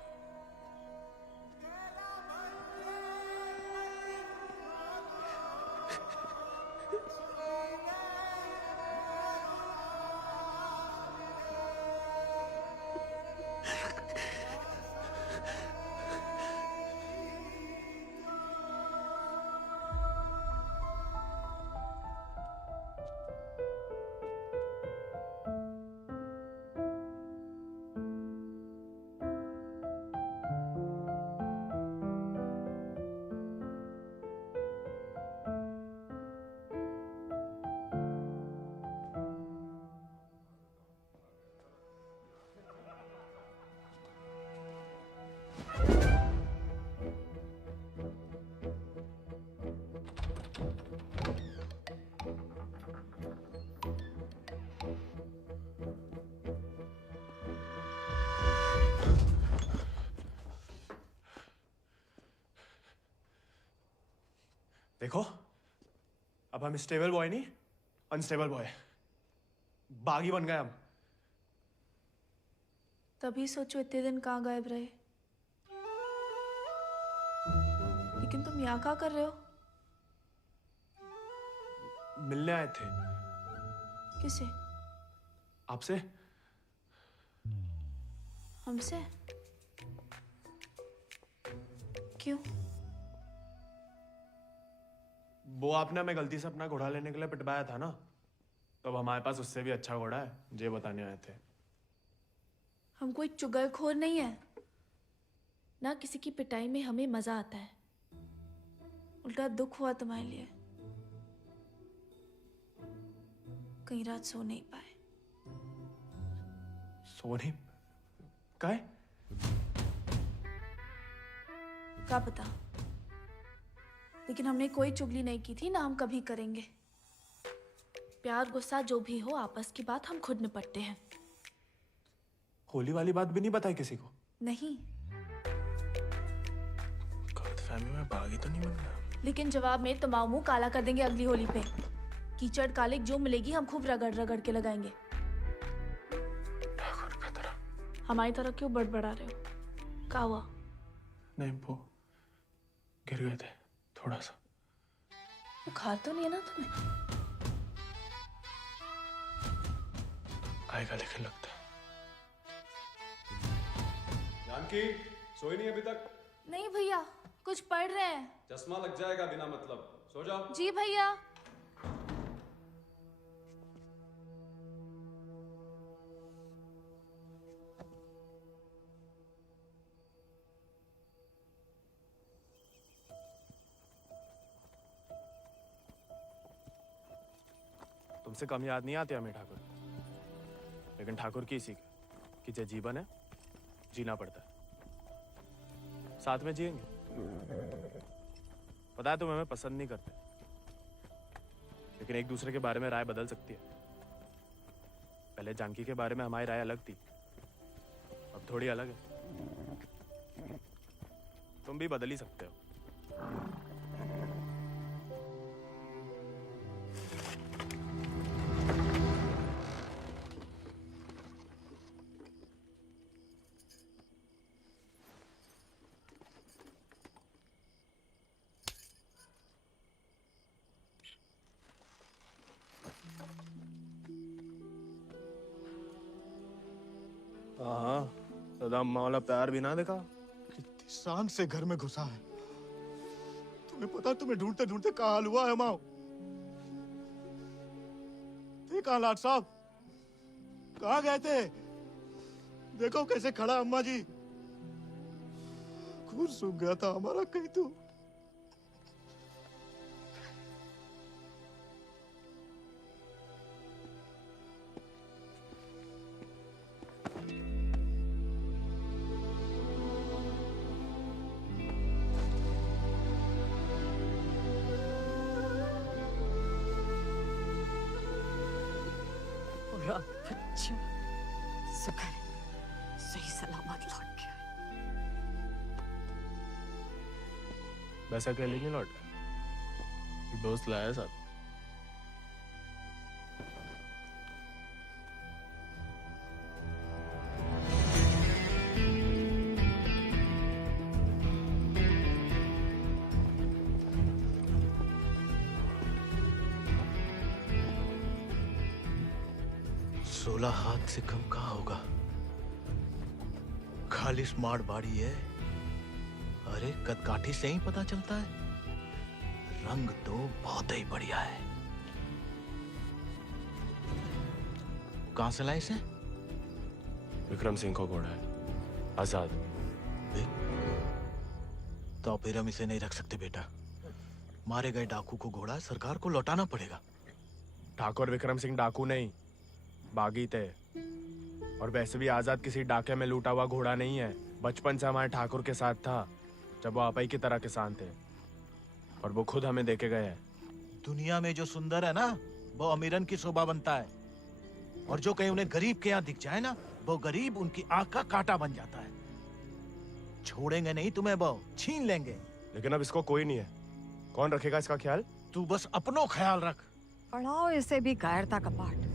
देखो, अब हम स्टेबल बॉय नहीं, अनस्टेबल बॉय, बागी बन गए हम। तभी सोचो इतने दिन कहाँ गायब रहे। लेकिन तुम यहाँ क्या कर रहे हो? मिलने आए थे। किसे? आपसे। हमसे? क्यों? वो आपने हमें गलती से अपना घोड़ा लेने के लिए पिटवाया था ना, तो अब हमारे पास उससे भी अच्छा घोड़ा है, ये बताने आए थे। हम कोई चुगलखोर नहीं है ना, किसी की पिटाई में हमें मजा आता है। उल्टा दुख हुआ तुम्हारे लिए, कई रात सो नहीं पाए। सो नहीं? काहे? क्या पता, लेकिन हमने कोई चुगली नहीं की थी ना, हम कभी करेंगे। प्यार गुस्सा जो भी हो, आपस की बात हम खुद निपटते हैं। होली वाली बात भी नहीं बताई किसी को? नहीं। गलतफहमी में बागी तो नहीं बन गया? लेकिन जवाब में तुम्हारा मुंह काला कर देंगे अगली होली पे। कीचड़ कालिक जो मिलेगी हम खूब रगड़ रगड़ के लगाएंगे। ठाकुर का तरह हमारी तरह क्यों बड़बड़ा रहे हो? क्या हुआ? नहीं, वो गिर गए थे थोड़ा सा। बुखार तो नहीं है ना तुम्हें? आएगा लेकिन लगता है। जानकी सोई नहीं अभी तक? नहीं भैया, कुछ पढ़ रहे हैं। चश्मा लग जाएगा बिना मतलब, सो जाओ। जी भैया। तुमसे कम याद नहीं आती हमें ठाकुर, लेकिन ठाकुर की इसी कि जो जीवन है जीना पड़ता है, साथ में जिएंगे। पता है तुम हमें पसंद नहीं करते, लेकिन एक दूसरे के बारे में राय बदल सकती है। पहले जानकी के बारे में हमारी राय अलग थी, अब थोड़ी अलग है। तुम भी बदल ही सकते हो। हाँ, सदा अम्मा वाला प्यार भी ना देखा। कितनी शान से घर में घुसा है। तुम्हें पता, तुम्हें ढूंढते ढूंढते कहाँ हाल हुआ है माओ। देखा लाट साहब, कहाँ गए थे? देखो कैसे खड़ा अम्मा जी। खून सूख गया था हमारा कहीं तो। अच्छा, शुक्र है सही सलामत लौट गया। वैसा अकेले नहीं लौटा, दोस्त लाया साथ। हाथ से कम कहाँ होगा? खाली स्मार्ट बाड़ी है। अरे कदकाठी से ही पता चलता है। रंग तो बहुत ही बढ़िया है। कहां से लाए इसे? विक्रम सिंह को घोड़ा है, आजाद। तो फिर हम इसे नहीं रख सकते बेटा। मारे गए डाकू को घोड़ा सरकार को लौटाना पड़ेगा। ठाकुर विक्रम सिंह डाकू नहीं, बागी थे। और वैसे भी आजाद किसी डाके में लूटा हुआ घोड़ा नहीं है। बचपन से हमारे ठाकुर के साथ था, जब वो आपई की तरह किसान थे, और वो खुद हमें देके गए हैं। दुनिया में जो सुंदर है ना, वो अमीरन की शोभा बनता है। और जो कहीं उन्हें गरीब के यहाँ दिख जाए ना, वो गरीब उनकी आंख का कांटा बन जाता है। छोड़ेंगे नहीं तुम्हें, वो छीन लेंगे। लेकिन अब इसको कोई नहीं है, कौन रखेगा इसका ख्याल? तू बस अपनो ख्याल रख। पढ़ाओ इसे भी कायरता का पाठ।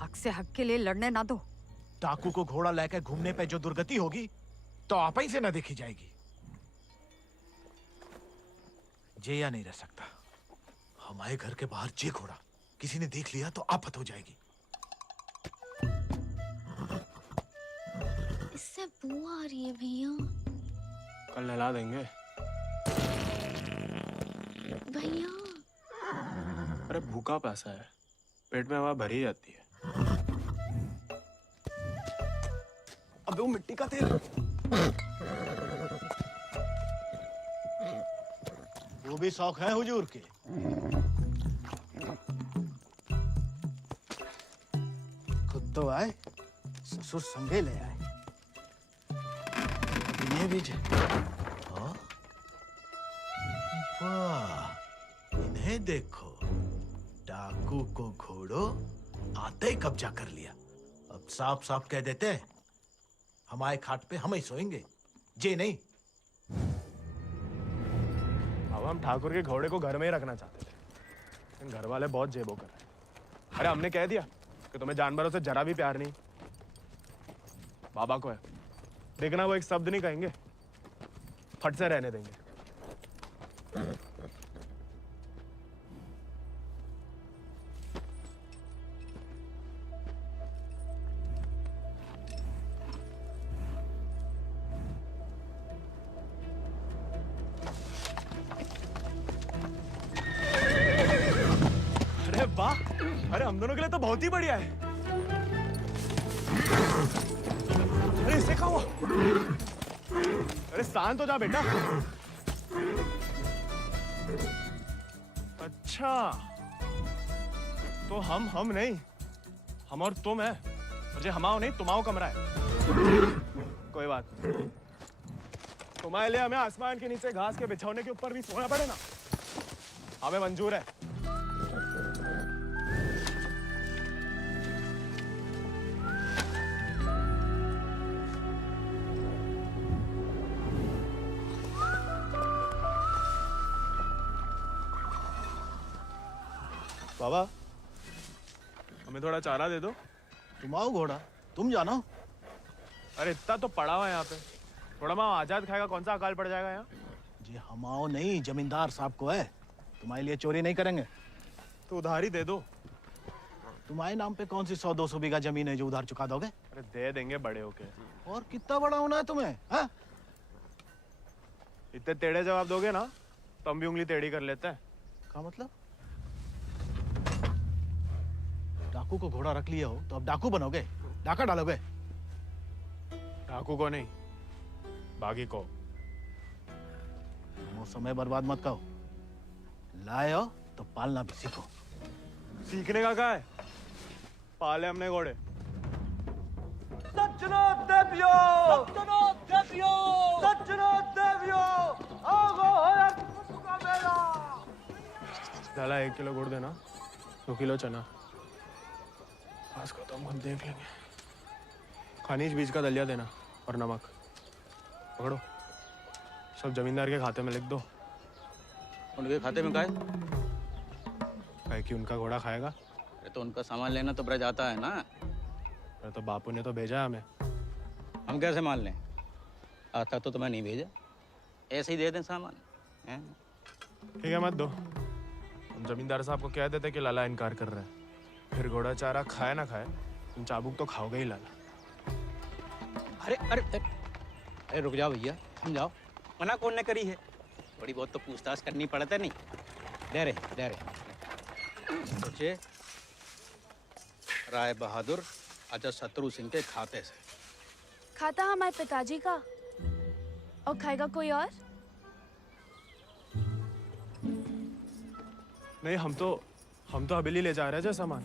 हक से हक के लिए लड़ने ना दो। डाकू को घोड़ा लेकर घूमने पे जो दुर्गति होगी, तो आप ही से न देखी जाएगी। जेया नहीं रह सकता। हमारे घर के बाहर जे घोड़ा किसी ने देख लिया तो आफत हो जाएगी। इससे बू आ रही है भैया। कल नहला देंगे भैया। अरे भूखा पैसा है, पेट में हवा भरी जाती है। अबे वो मिट्टी का तेल। वो भी शौक है हुजूर के। खुद तो आए, ससुर संगे ले आए। ये भी वाह, इन्हें देखो। डाकू को घोड़ो आते ही कब्जा कर लिया। अब साफ साफ कह देते हैं, हमारे खाट पे हम ही सोएंगे, जे नहीं। अब हम ठाकुर के घोड़े को घर में ही रखना चाहते थे, लेकिन घर वाले बहुत जेबो कर रहे हैं। अरे हमने कह दिया कि तुम्हें जानवरों से जरा भी प्यार नहीं। बाबा को है। देखना वो एक शब्द नहीं कहेंगे, फट से रहने देंगे। अरे वाह, अरे हम दोनों के लिए तो बहुत ही बढ़िया है। अरे इससे क्या हुआ? अरे शांत हो जा बेटा। अच्छा, तो हम नहीं, हम और तुम है। और जो हमाओ नहीं, तुम्हाओ कमरा है। कोई बात नहीं। तुम्हारे लिए हमें आसमान के नीचे घास के बिछौने के ऊपर भी सोना पड़े ना, हमें मंजूर है। बाबा, हमें थोड़ा चारा दे दो। तुम आओ घोड़ा, तुम जानो। अरे इतना तो पड़ा हुआ है यहाँ पे, थोड़ा माँ आजाद खाएगा, कौन सा अकाल पड़ जाएगा यहाँ? जी हम आओ नहीं, जमींदार साहब को है, तुम्हारे लिए चोरी नहीं करेंगे। तो उधार ही दे दो। तुम्हारे नाम पे कौन सी 100-200 बीघा जमीन है जो उधार चुका दोगे? अरे दे देंगे बड़े होके। और कितना बड़ा होना है तुम्हें? हाँ? इतने टेढ़े जवाब दोगे ना तो हम भी उंगली टेढ़ी कर लेते हैं। क्या मतलब? डाकू को घोड़ा रख लिया हो तो अब डाकू बनोगे, डाका डालोगे? डाकू को नहीं, बागी को। वो समय बर्बाद मत करो, लाए हो तो पालना भी सीखो। सीखने का क्या है, पाले हमने घोड़े। सज्जनों देवियों, सज्जनों देवियों, सज्जनों देवियों, आगो है का मेला। डाला 1 किलो गुड़ देना, 2 किलो चना। आज को तो हम देख लेंगे। खनिज बीज का दलिया देना और नमक। पकड़ो, सब जमींदार के खाते में लिख दो। उनके खाते में का है? कि उनका घोड़ा खाएगा। अरे तो उनका सामान लेना तो ब्रज आता है ना। अरे तो बापू ने तो भेजा है हमें। हम कैसे मान लें? आता तो तुम्हें नहीं भेजा, ऐसे ही दे दें सामान। ठीक है, मत दो। हम जमींदार साहब को कह देते कि लाला इनकार कर रहा है, फिर घोड़ा चारा खाए ना खाए, तुम चाबुक तो खाओगे ही लाला। अरे अरे अरे रुक जाओ भैया, समझाओ। मना कौन ने करी है? थोड़ी बहुत तो पूछताछ करनी पड़ता नहीं। दे रहे सोचे राय बहादुर अजय शत्रु सिंह के खाते से। खाता हमारे पिताजी का, और खाएगा कोई और? नहीं, हम तो हवेली ले जा रहे हैं सामान।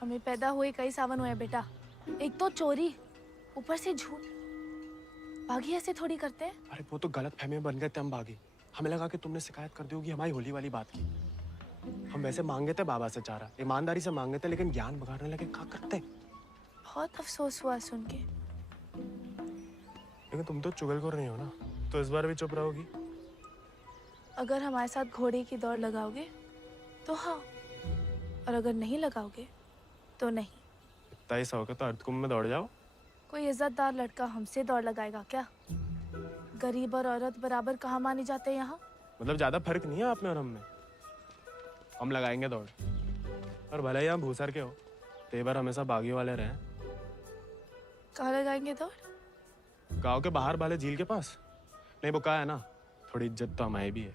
हमें पैदा हुए कई सावन हुए बेटा, एक तो चोरी, ऊपर से झूठ। बागी ऐसे थोड़ी करते हैं। अरे वो तो गलत फहमी में बन गए थे हम बागी। हमें लगा कि तुमने शिकायत कर दी होगी हमारी होली वाली बात की। हम वैसे मांगे थे बाबा से चारा, ईमानदारी से मांगे थे, लेकिन ज्ञान बगाड़ने लगे। क्या करते? बहुत अफसोस हुआ सुन के। लेकिन तुम तो चुगलखोर नहीं हो ना, तो इस बार भी चुप रहोगी? अगर हमारे साथ घोड़े की दौड़ लगाओगे तो हाँ, और अगर नहीं लगाओगे तो नहीं। इतना ही शौक है तो अर्धकुंभ में दौड़ जाओ। कोई इज्जतदार लड़का हमसे दौड़ लगाएगा क्या? गरीब और औरत बराबर कहाँ माने जाते हैं यहाँ? मतलब ज्यादा फर्क नहीं है आप में और हम में। हम लगाएंगे दौड़, और भले ही हम भूसर के हो, तेवर हमेशा बागी वाले रहे। कहाँ लगाएंगे दौड़? गांव के बाहर वाले झील के पास। नहीं, वो कहा है ना, थोड़ी इज्जत तो हमारी भी है।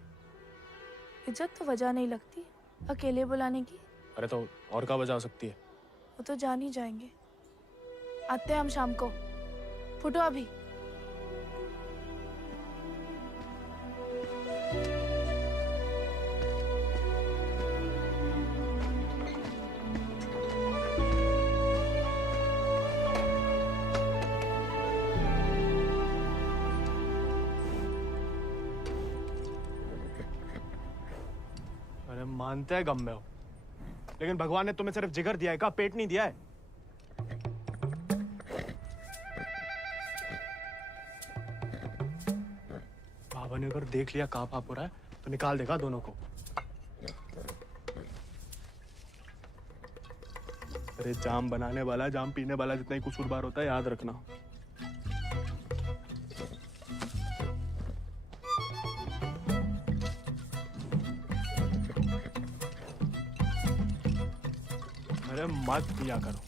इज्जत तो वजह नहीं लगती अकेले बुलाने की। अरे तो और क्या वजह हो सकती है? वो तो जान ही जाएंगे। आते हैं हम शाम को, फुटो अभी। अरे मानते हैं गम में हो, लेकिन भगवान ने तुम्हें सिर्फ जिगर दिया है, का पेट नहीं दिया है। बाबा ने अगर देख लिया कहाँ पाप हो रहा है तो निकाल देगा दोनों को। अरे जाम बनाने वाला जाम पीने वाला जितना ही कसूरवार होता है, याद रखना। अरे मत पिया करो,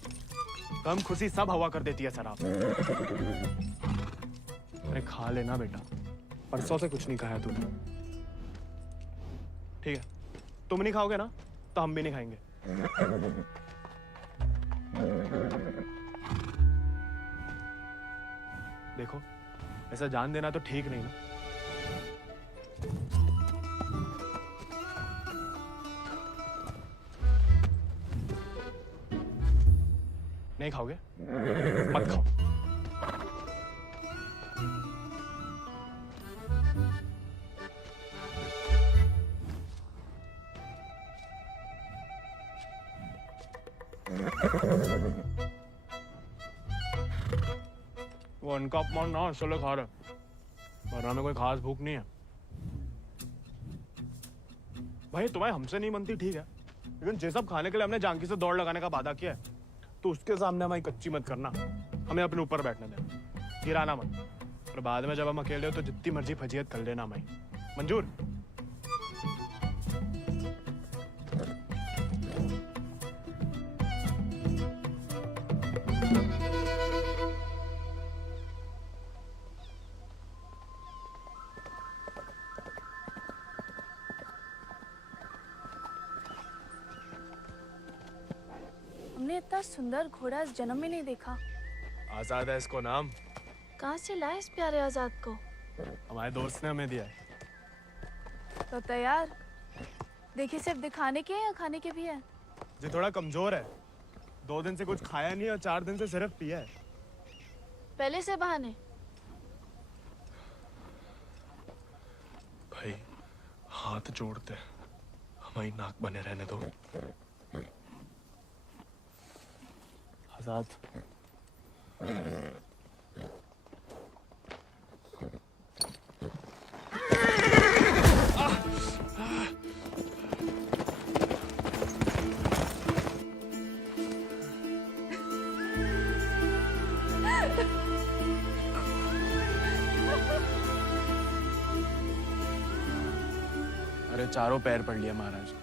कम खुशी सब हवा कर देती है शराब। अरे खा लेना बेटा, परसों से कुछ नहीं खाया तूने। ठीक है, तुम नहीं खाओगे ना तो हम भी नहीं खाएंगे। देखो, ऐसा जान देना तो ठीक नहीं ना। नहीं खाओगे? मत खाओ। वो उनका अपमान ना इसलिए खा रहे, वरना में कोई खास भूख नहीं है। भाई तुम्हें हमसे नहीं बनती ठीक है, लेकिन जे सब खाने के लिए हमने जानकी से दौड़ लगाने का वादा किया है, तो उसके सामने हमारी कच्ची मत करना। हमें अपने ऊपर बैठने देना, गिराना मत। और बाद में जब हम अकेले हो तो जितनी मर्जी फजीयत कर लेना हमारी। मंजूर? हमने इतना सुंदर घोड़ा इस जन्म में नहीं देखा। आजाद है इसको नाम। कहाँ से लाए इस प्यारे आजाद को? हमारे दोस्त ने हमें दिया है। तो तैयार? देखिए सिर्फ दिखाने के हैं या खाने के भी हैं? जो थोड़ा कमजोर है, 2 दिन से कुछ खाया नहीं और 4 दिन से सिर्फ पिया है। पहले से बहाने। भाई हाथ जोड़ते, हमारी नाक बने रहने दो। आजाद, अरे चारों पैर पड़ लिया महाराज,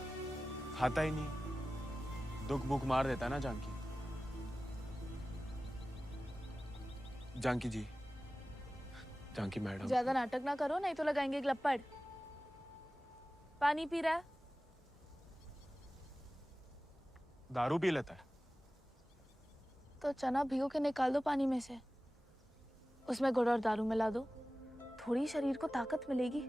खाता ही नहीं। दुख भूख मार देता ना जानकी। जानकी जी, जानकी मैडम। ज्यादा नाटक ना करो नहीं तो लगाएंगे ग्लप्पड़। पानी पी रहा है? दारू पी लेता है। तो चना भिगो के निकाल दो पानी में से, उसमें गुड़ और दारू मिला दो, थोड़ी शरीर को ताकत मिलेगी।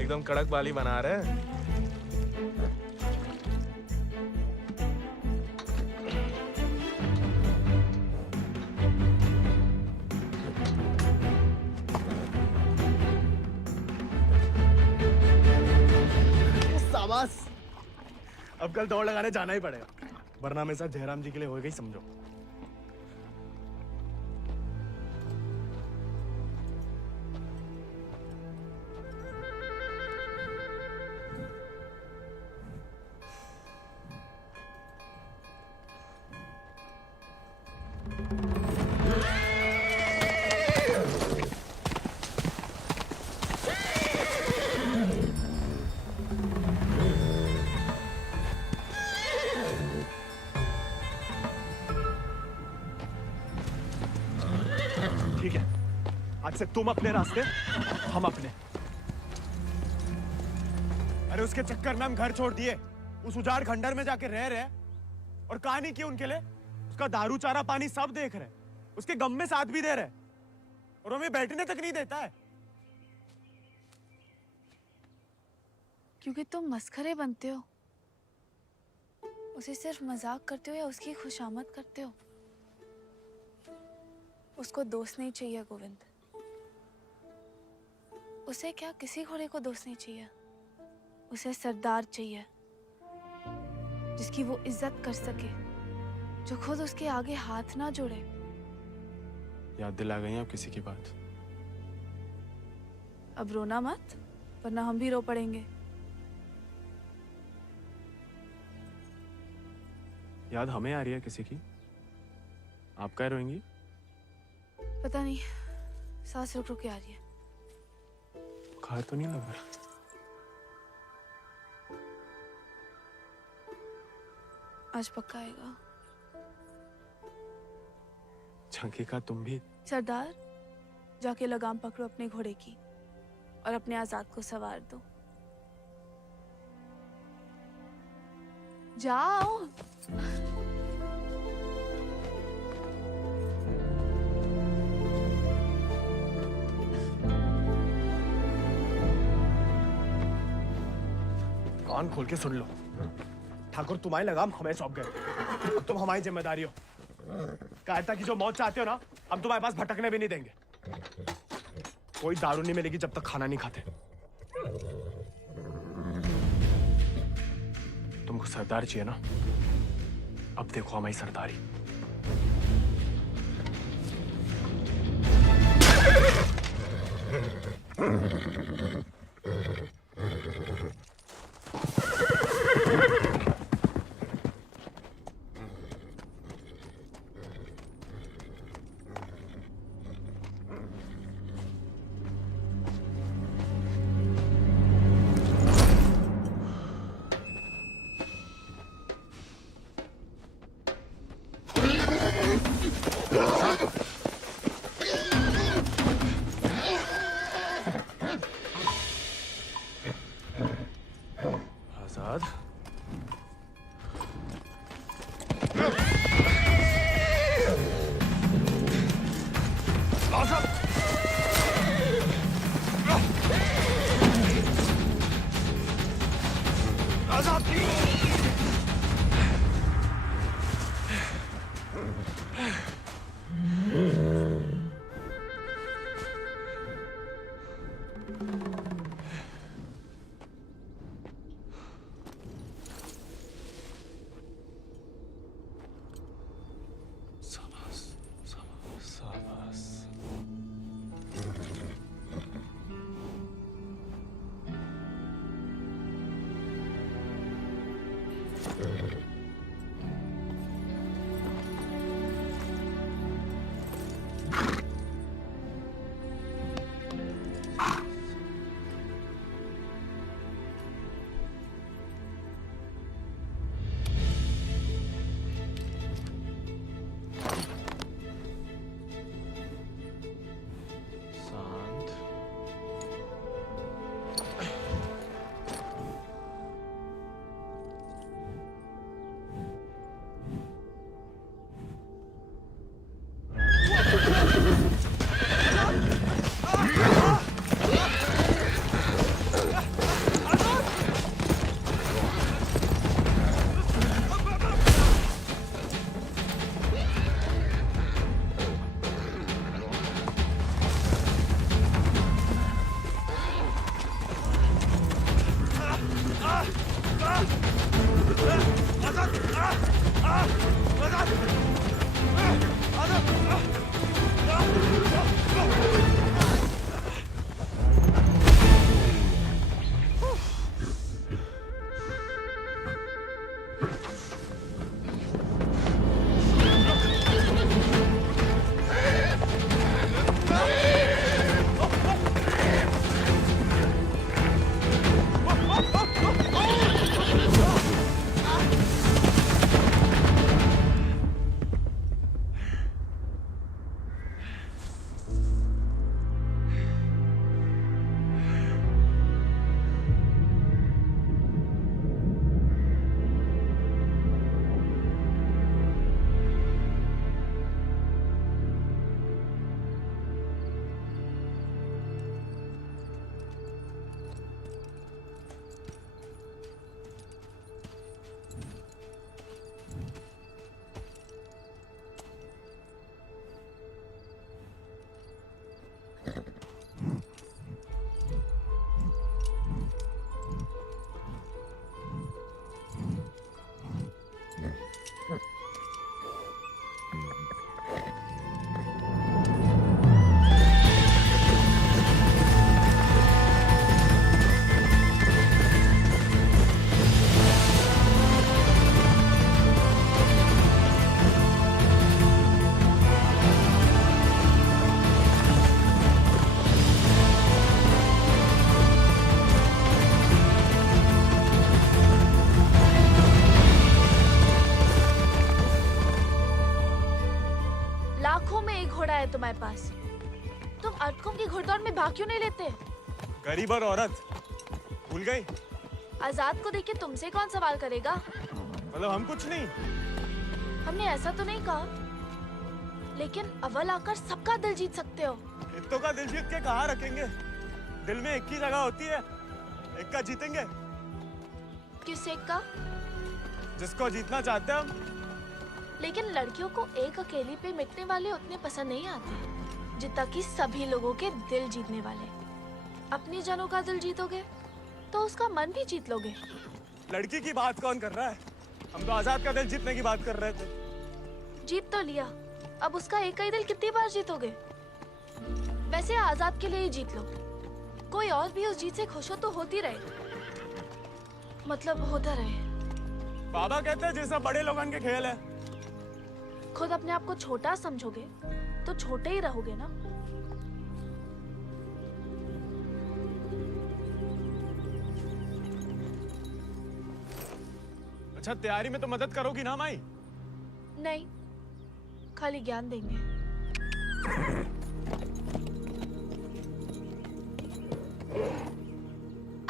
एकदम कड़क वाली बना रहे हैं। शाबाश, अब कल दौड़ लगाने जाना ही पड़ेगा, वरना मेरे साथ जयराम जी के लिए होएगा ही समझो। ठीक है, आज से तुम अपने रास्ते, हम अपने। अरे उसके चक्कर में हम घर छोड़ दिए, उस उजाड़ खंडर में जाके रह रहे, और कहानी की उनके लिए उसका दारू चारा पानी सब देख रहे, उसके गम में साथ भी दे रहे, और हमें बैठने तक नहीं देता है। क्योंकि तुम मस्खरे बनते हो, उसे सिर्फ मजाक करते हो या उसकी खुशामद करते हो। उसको दोस्त नहीं चाहिए गोविंद, उसे क्या किसी घोड़े को दोस्त नहीं चाहिए, उसे सरदार चाहिए जिसकी वो इज्जत कर सके, जो खुद उसके आगे हाथ ना जोड़े। याद दिला गई आप किसी की बात। अब रोना मत, वरना हम भी रो पड़ेंगे। याद हमें आ रही है किसी की? आप क्या रोएंगी? पता नहीं, सांस रुक रुक के आ रही है। बुखार तो नहीं लग रहा? आज पक्का आएगा। झंकी का तुम भी? सरदार, जाके लगाम पकड़ो अपने घोड़े की और अपने आजाद को सवार दो। जाओ। कान खोल के सुन लो, ठाकुर तुम्हारी लगाम हमें सौंप गए। अब तुम हमारी जिम्मेदारी हो। कायरता की जो मौत चाहते हो ना, हम तुम्हारे पास भटकने भी नहीं देंगे। कोई दारू नहीं मिलेगी जब तक खाना नहीं खाते। तुमको सरदार चाहिए ना? अब देखो हमारी सरदारी। आजाद, लाखों में एक घोड़ा है तुम्हारे पास। तुम अटकों की घुड़दौड़ में भाग क्यों नहीं लेते? गरीब और औरत भूल गई? आजाद को देख के तुमसे कौन सवाल करेगा? मतलब हम कुछ नहीं। हमने ऐसा तो नहीं कहा, लेकिन अव्वल आकर सबका दिल जीत सकते हो। इत्तों का दिल जीत के कहाँ रखेंगे? दिल में एक ही जगह होती है, एक का जीतेंगे। किस एक का? जिसको जीतना चाहते हैं हम। लेकिन लड़कियों को एक अकेली पे मिटने वाले उतने पसंद नहीं आते जितना कि सभी लोगों के दिल जीतने वाले। अपनी जनों का दिल जीतोगे तो उसका मन भी जीत लोगे। लड़की की बात कौन कर रहा है? हम तो आजाद का दिल जीतने की बात कर रहे थे। जीत तो लिया, अब उसका एक ही दिल कितनी बार जीतोगे? वैसे आजाद के लिए ही जीत लो। कोई और भी उस जीत से खुश हो तो होती रहे, मतलब होता रहे। बाबा कहते हैं जैसा बड़े लोगन के खेल है। खुद अपने आप को छोटा समझोगे तो छोटे ही रहोगे ना। अच्छा, तैयारी में तो मदद करोगी ना माई? नहीं, खाली ज्ञान देंगे।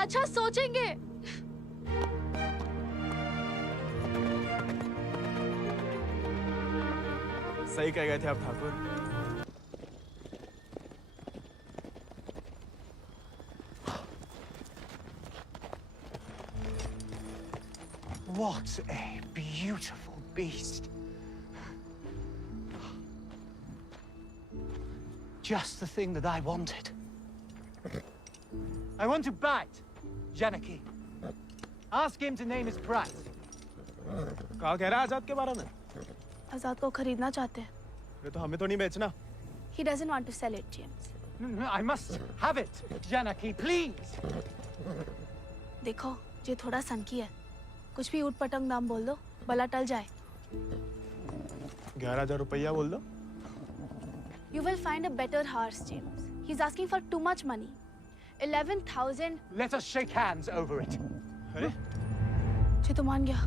अच्छा, सोचेंगे। सही कह गए थे आप Thakur. What a beautiful beast. Just the thing that I wanted. I want to bite Janaki. Ask him to name his price. कहा कह रहा है आजाद के बारे में? आजाद को खरीदना चाहते हैं। ये तो हमें तो नहीं बेचना। He doesn't want to sell it, James. No, I must have it, Janaki, please. देखो, ये थोड़ा सनकी है। कुछ भी ऊट-पटंग दाम बोल दो, भला टल जाए। 11,000 रुपया बोल दो। You will find a better horse, James. He's asking for too much money. 11,000. Let us shake hands over it. अरे? ये तो मान गया।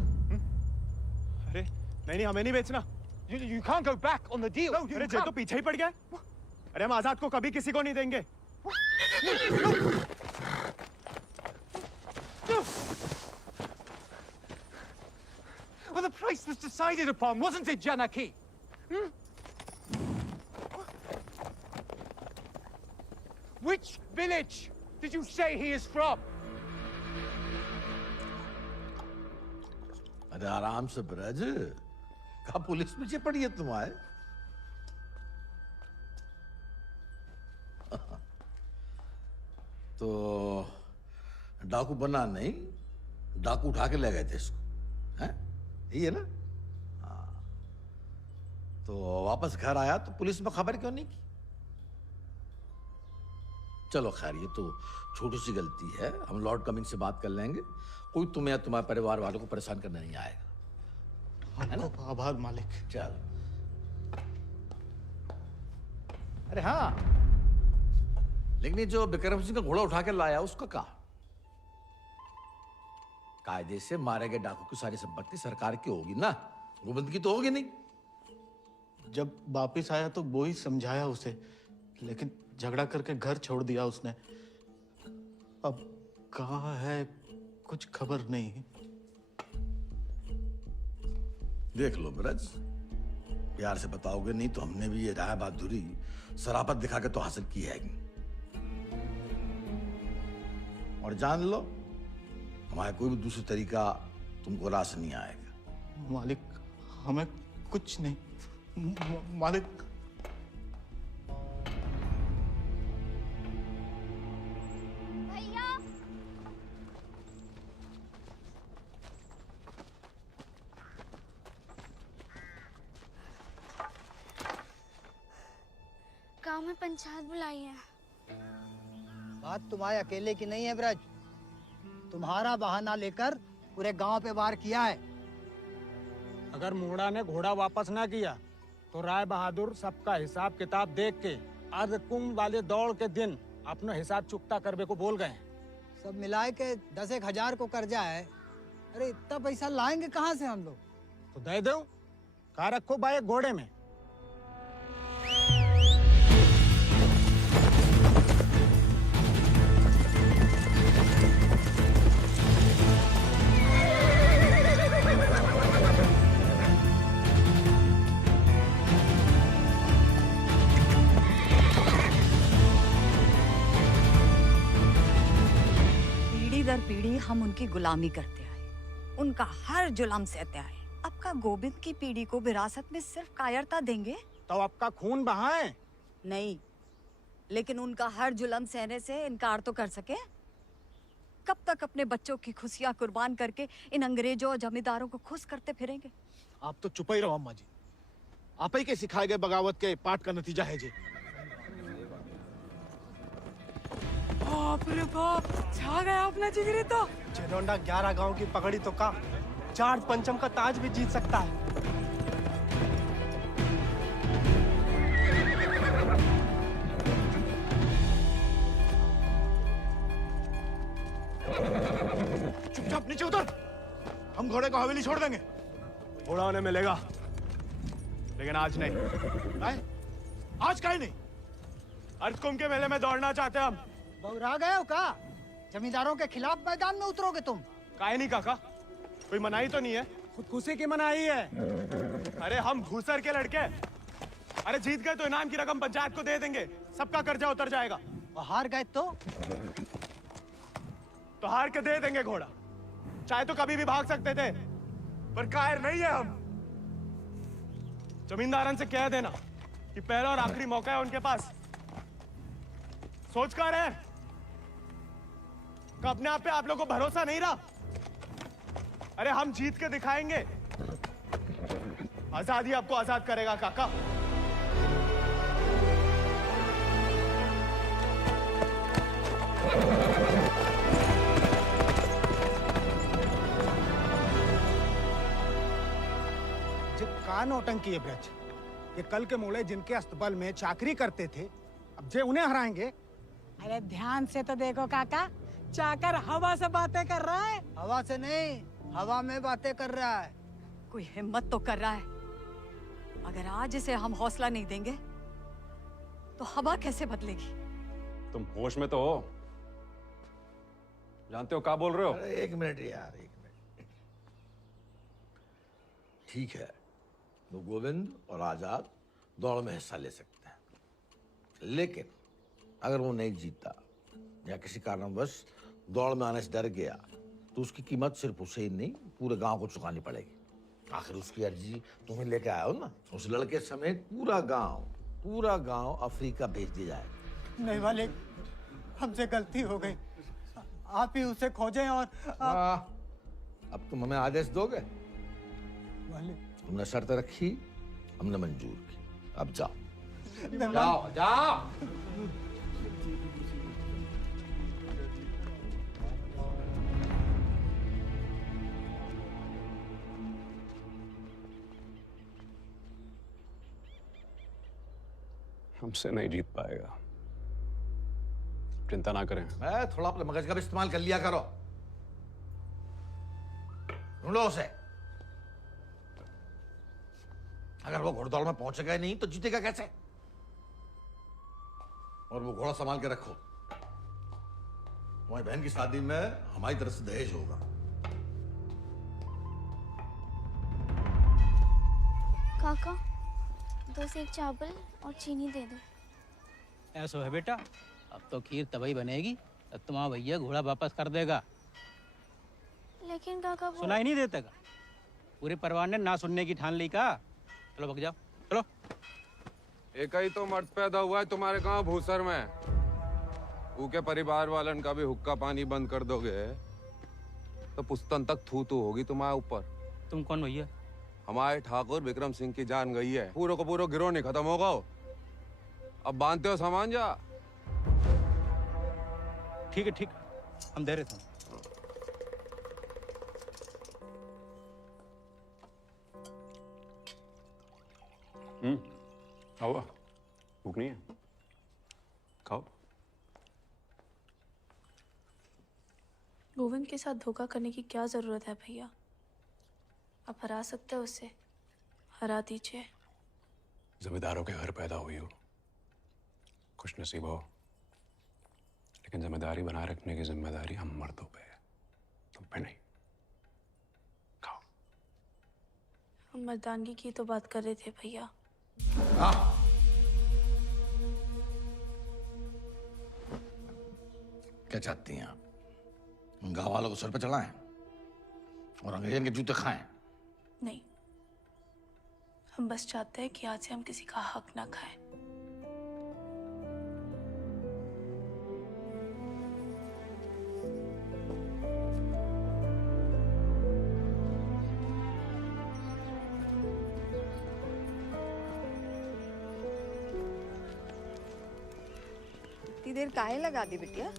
अरे, नहीं, हमें नहीं बेचना। You can't go back on the deal. No, अरे, जे तो पीछे ही पड़ गया। अरे, हम आजाद को कभी किसी को नहीं देंगे। Well, the price was decided upon, wasn't it, Janaki? Which village did you say he is from? अरे आराम से ब्रज, कहा पुलिस पीछे पड़ी है तुम्हारे? तो डाकू बना नहीं, डाकू उठा के ले गए थे इसको, हैं? यही है ना? हाँ। तो वापस घर आया तो पुलिस में खबर क्यों नहीं की? चलो खैर, ये तो छोटी सी गलती है, हम लॉर्ड कमिंग से बात कर लेंगे। कोई तुम्हें या तुम्हारे परिवार वालों को परेशान करने नहीं आएगा। है ना? आभार मालिक। चल। अरे हाँ, लेकिन ये जो विक्रम सिंह का घोड़ा उठा के लाया उसका कहा? कायदे से मारे गए डाकू की सारी संपत्ति सरकार की होगी ना, गोविंद की तो होगी नहीं। जब वापिस आया तो वो ही समझाया उसे, लेकिन झगड़ा करके घर छोड़ दिया उसने। अब कहाँ है कुछ खबर नहीं। देख लो ब्रज, प्यार से बताओगे नहीं तो हमने भी ये राय बहादुरी शराफत दिखा के तो हासिल की है। और जान लो, हमारा कोई भी दूसरी तरीका तुमको रास नहीं आएगा। मालिक, हमें कुछ नहीं। मालिक, गांव में पंचायत बुलाई है। बात तुम्हारे अकेले की नहीं है ब्रज, तुम्हारा बहाना लेकर पूरे गांव पे वार किया है। अगर मुंगड़ा ने घोड़ा वापस ना किया तो राय बहादुर सबका हिसाब किताब देख के अर्ध कुंभ वाले दौड़ के दिन अपना हिसाब चुकता करने को बोल गए। सब मिलाए के 10,000 को कर्जा है। अरे इतना पैसा लाएंगे कहाँ से हम लोग? तो दे दो, कहा रखो भाई घोड़े में। हम उनकी गुलामी करते आए, उनका हर जुल्म सहते आए। आपका गोविंद की पीढ़ी को विरासत में सिर्फ कायरता देंगे तो आपका खून बहाए? नहीं, लेकिन उनका हर जुल्म सहने से इनकार तो कर सके। कब तक अपने बच्चों की खुशियां कुर्बान करके इन अंग्रेजों और जमींदारों को खुश करते फिरेंगे? आप तो चुप ही रहो अम्मा जी। आप ही के सिखाए गए बगावत के पाठ का नतीजा है जी। बाप रे बाप, छा गया अपना जिगरी तो। जेलोंडा 11 गांव की पगड़ी तो का 4 पंचम का ताज भी जीत सकता है। चुपचाप नीचे उतर। हम घोड़े को हवेली छोड़ देंगे। घोड़ा उन्हें मिलेगा, लेकिन आज नहीं। आज काहे नहीं? अर्थ कुंभ के मेले में दौड़ना चाहते हैं हम। बौरा गए हो का? जमींदारों के खिलाफ मैदान में उतरोगे तुम? काहे नहीं काका, कोई मनाही तो नहीं है? खुदकुशी की मनाही है। अरे हम घूसर के लड़के, अरे जीत गए तो इनाम की रकम पंचायत को दे देंगे, सबका कर्जा उतर जाएगा। और हार गए तो हार के दे देंगे घोड़ा। चाहे तो कभी भी भाग सकते थे, पर कायर नहीं है हम। जमींदारन से कह देना कि पहला और आखिरी मौका है उनके पास। सोच कर है कि अपने आप पे आप लोगों को भरोसा नहीं रहा। अरे हम जीत के दिखाएंगे, आजादी आपको आजाद करेगा काका। का नौटंकी है ब्रज, ये कल के मोड़े जिनके अस्तबल में चाकरी करते थे, अब जे उन्हें हराएंगे। अरे ध्यान से तो देखो काका, चाकर हवा से बातें कर रहा है। हवा से नहीं, हवा में बातें कर रहा है। कोई हिम्मत तो कर रहा है। अगर आज इसे हम हौसला नहीं देंगे तो हवा कैसे बदलेगी? तुम होश में तो हो? जानते हो क्या बोल रहे हो? अरे एक मिनट यार, एक मिनट। ठीक है, वो गोविंद और आजाद दौड़ में हिस्सा ले सकते हैं, लेकिन अगर वो नहीं जीता या किसी कारणवश दौड़ में आने से डर गया तो उसकी कीमत सिर्फ उसे ही नहीं पूरे गांव को चुकानी पड़ेगी। आखिर उसकी अर्जी तुम्हें लेके आया हो ना। उस लड़के समेत पूरा गांव अफ्रीका भेज दिया जाएगा। नहीं वाले, हमसे गलती हो गई, आप ही उसे खोजें। और अब तुम हमें आदेश दोगे? वाले तुमने शर्त रखी, हमने मंजूर की, अब जाओ। नहीं, जाओ जाओ। हमसे नहीं जीत पाएगा, चिंता ना करें। मैं थोड़ा अपने मगज का भी इस्तेमाल कर लिया करो। ढूंढो उसे। अगर वो घोड़दौड़ में पहुंचेगा ही नहीं तो जीतेगा कैसे? और वो घोड़ा संभाल के रखो, तुम्हारी बहन की शादी में हमारी तरफ से दहेज होगा। काका 2 सेक चावल और चीनी दे दो। ऐसा है बेटा, अब तो खीर तभी बनेगी तब तुम्हारा भैया घोड़ा वापस कर देगा। लेकिन काका वो... सुनाई नहीं देता का? पूरे परिवार ने ना सुनने की ठान ली का। चलो भग जाओ, चलो। एक ही तो मर्द पैदा हुआ है तुम्हारे गांव भूसर में। ऊके परिवार वालन का भी हुक्का पानी बंद कर दोगे तो पुस्तन तक थू थू होगी तुम्हारे ऊपर। तुम कौन भैया? हमारे ठाकुर विक्रम सिंह की जान गई है, पूरा को पूरा गिरोह नहीं खत्म होगा। अब बांधते हो सामान जा। ठीक है, ठीक, हम दे रहे थे। खाओ, भूख नहीं है? खाओ। गोविंद के साथ धोखा करने की क्या जरूरत है भैया? आप हरा सकते हो उसे, हरा दीजिए। जमींदारों के घर पैदा हुई हो, खुश नसीब हो, लेकिन जिम्मेदारी बनाए रखने की जिम्मेदारी हम मर्दों पे है, तुम पे नहीं। खाओ। हम मर्दानगी की तो बात कर रहे थे भैया। क्या चाहती हैं आप? गांव वालों को सर पे चढ़ाएं और अंग्रेजन के जूते खाएं। नहीं, हम बस चाहते हैं कि आज से हम किसी का हक ना खाएं। इतनी देर काहे लगा दी बिटिया?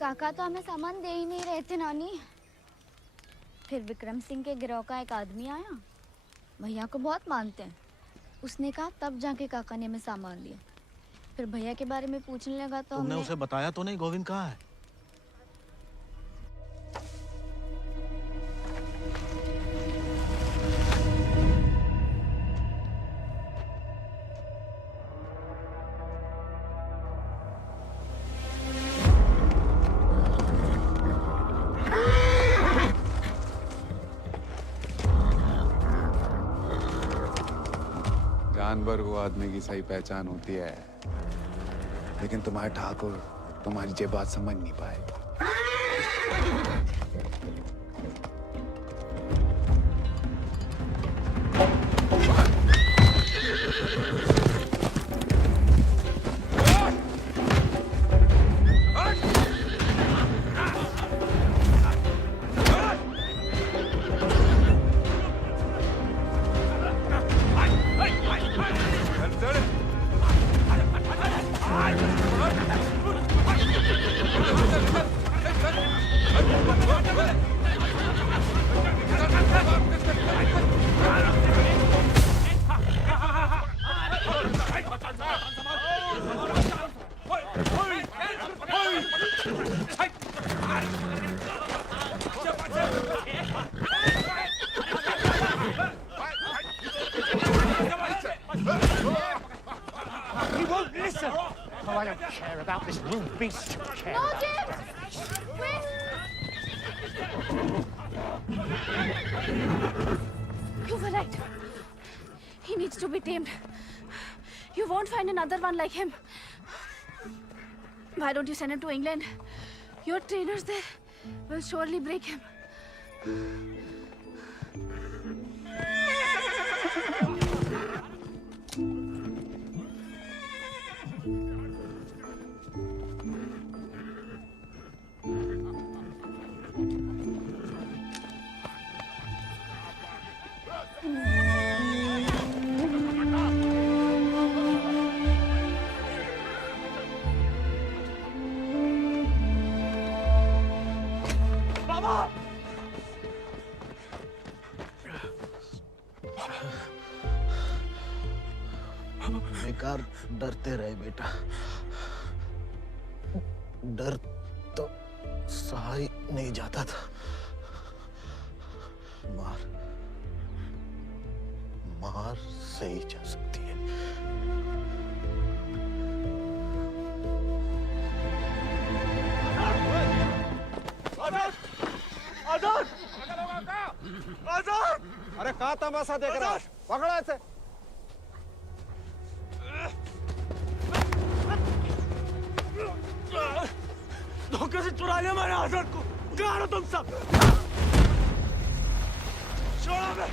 काका तो हमें सामान दे ही नहीं रहे थे नानी। फिर विक्रम सिंह के गिरोह का एक आदमी आया, भैया को बहुत मानते हैं। उसने कहा तब जाके काका ने हमें सामान दिया। फिर भैया के बारे में पूछने लगा तो तुमने हमने उसे बताया तो नहीं गोविंद कहाँ है? जानवर को आदमी की सही पहचान होती है, लेकिन तुम्हारे ठाकुर तुम्हारी ये बात समझ नहीं पाए। He won't listen. Oh, I don't care about this new beast. Care No, about James! Wait! You were right. He needs to be tamed. You won't find another one like him. Why don't you send him to England? Your trainers there will surely break him. बेकार डरते रहे बेटा। डर तो सहा ही नहीं जाता था। मार मार सही जा सकती है। आजाद! आजाद! अरे कहाँ तमाशा देख रहा है? पकड़ो ऐसे। धोखे से चुरा लिया मैंने आजाद को। कहाँ हो तुम सब? छोड़ो बे।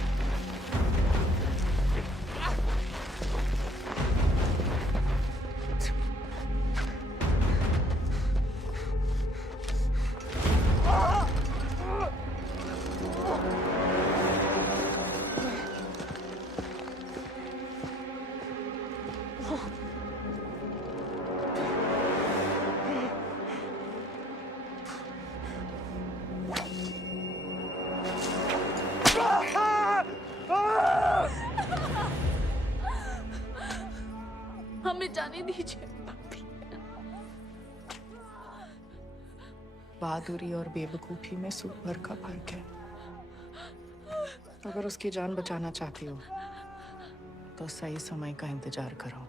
हमें जाने दीजिए। बहादुरी और बेवकूफी में सूप भर का फर्क है। अगर उसकी जान बचाना चाहती हो तो सही समय का इंतजार करो।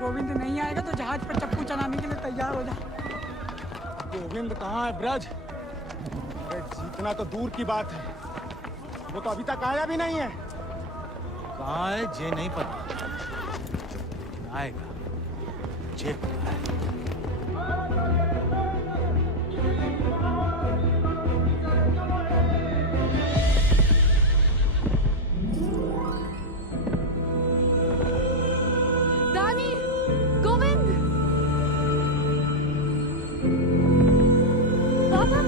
गोविंद नहीं आएगा तो जहाज पर चप्पू चलाने के लिए तैयार हो जा। गोविंद कहाँ है ब्रज? अरे जीतना तो दूर की बात है, वो तो अभी तक आया भी नहीं है। कहाँ है ये नहीं पता, आएगा ये पता है। रानी, गोविंद, पापा,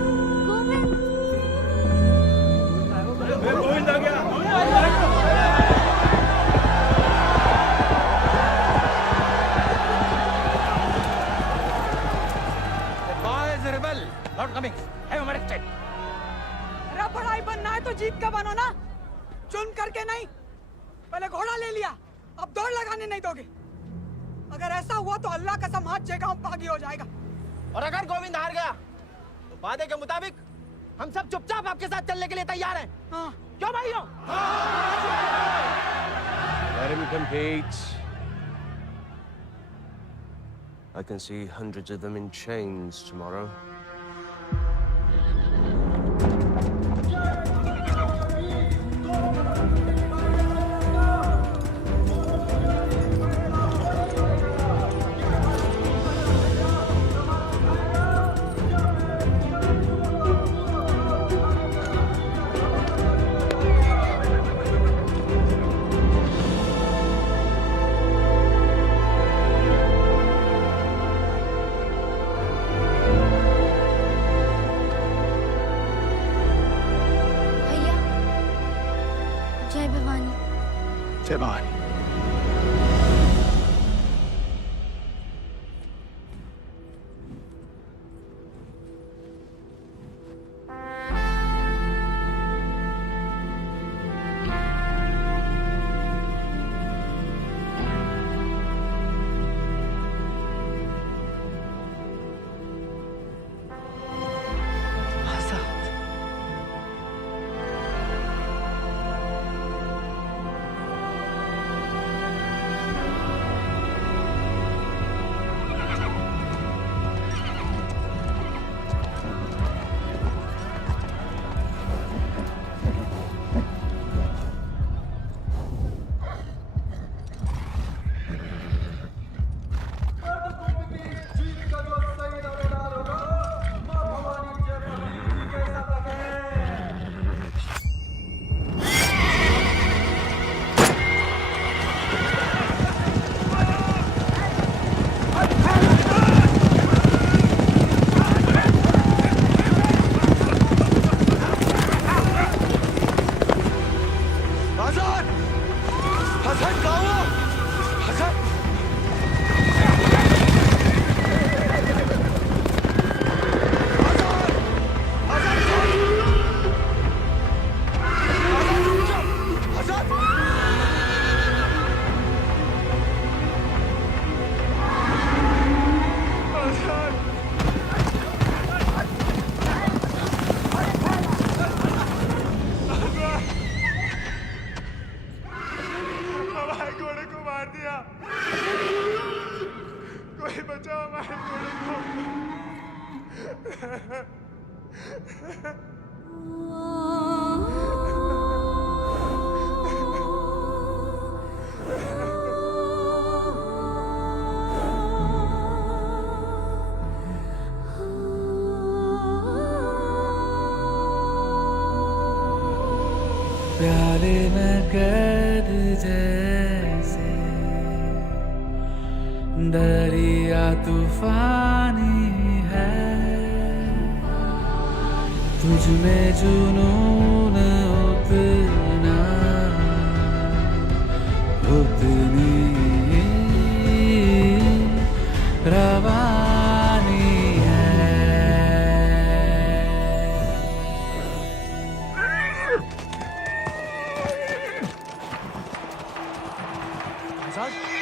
गोविंद। गोविंद आ गया। Not coming. Have him arrested. अरे बड़ाई बनना है तो जीत का बनो ना, चुन करके नहीं। पहले घोड़ा ले लिया, अब दौड़ लगाने नहीं दोगे। अगर ऐसा हुआ तो अल्लाह कसम हाथ जगह बागी हो जाएगा। और अगर गोविंद हार गया तो वादे के मुताबिक हम सब चुपचाप आपके साथ चलने के लिए तैयार हैं। हाँ। क्यों भाइयों? Let him compete. I can see hundreds of them in chains tomorrow. जय भवानी। जय भवानी। प्याले में कैद जैसे दरिया तूफानी है, तुझ में जुनून उतना महाराज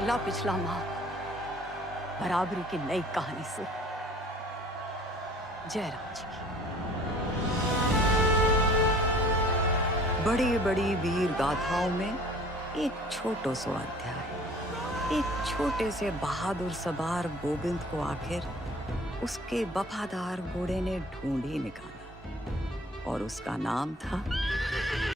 अगला पिछला माह बराबरी की नई कहानी से जयराम जी की। बड़ी बड़ी वीर गाथाओं में एक छोटो सो अध्याय। एक छोटे से बहादुर सवार गोविंद को आखिर उसके वफादार घोड़े ने ढूंढ ही निकाला और उसका नाम था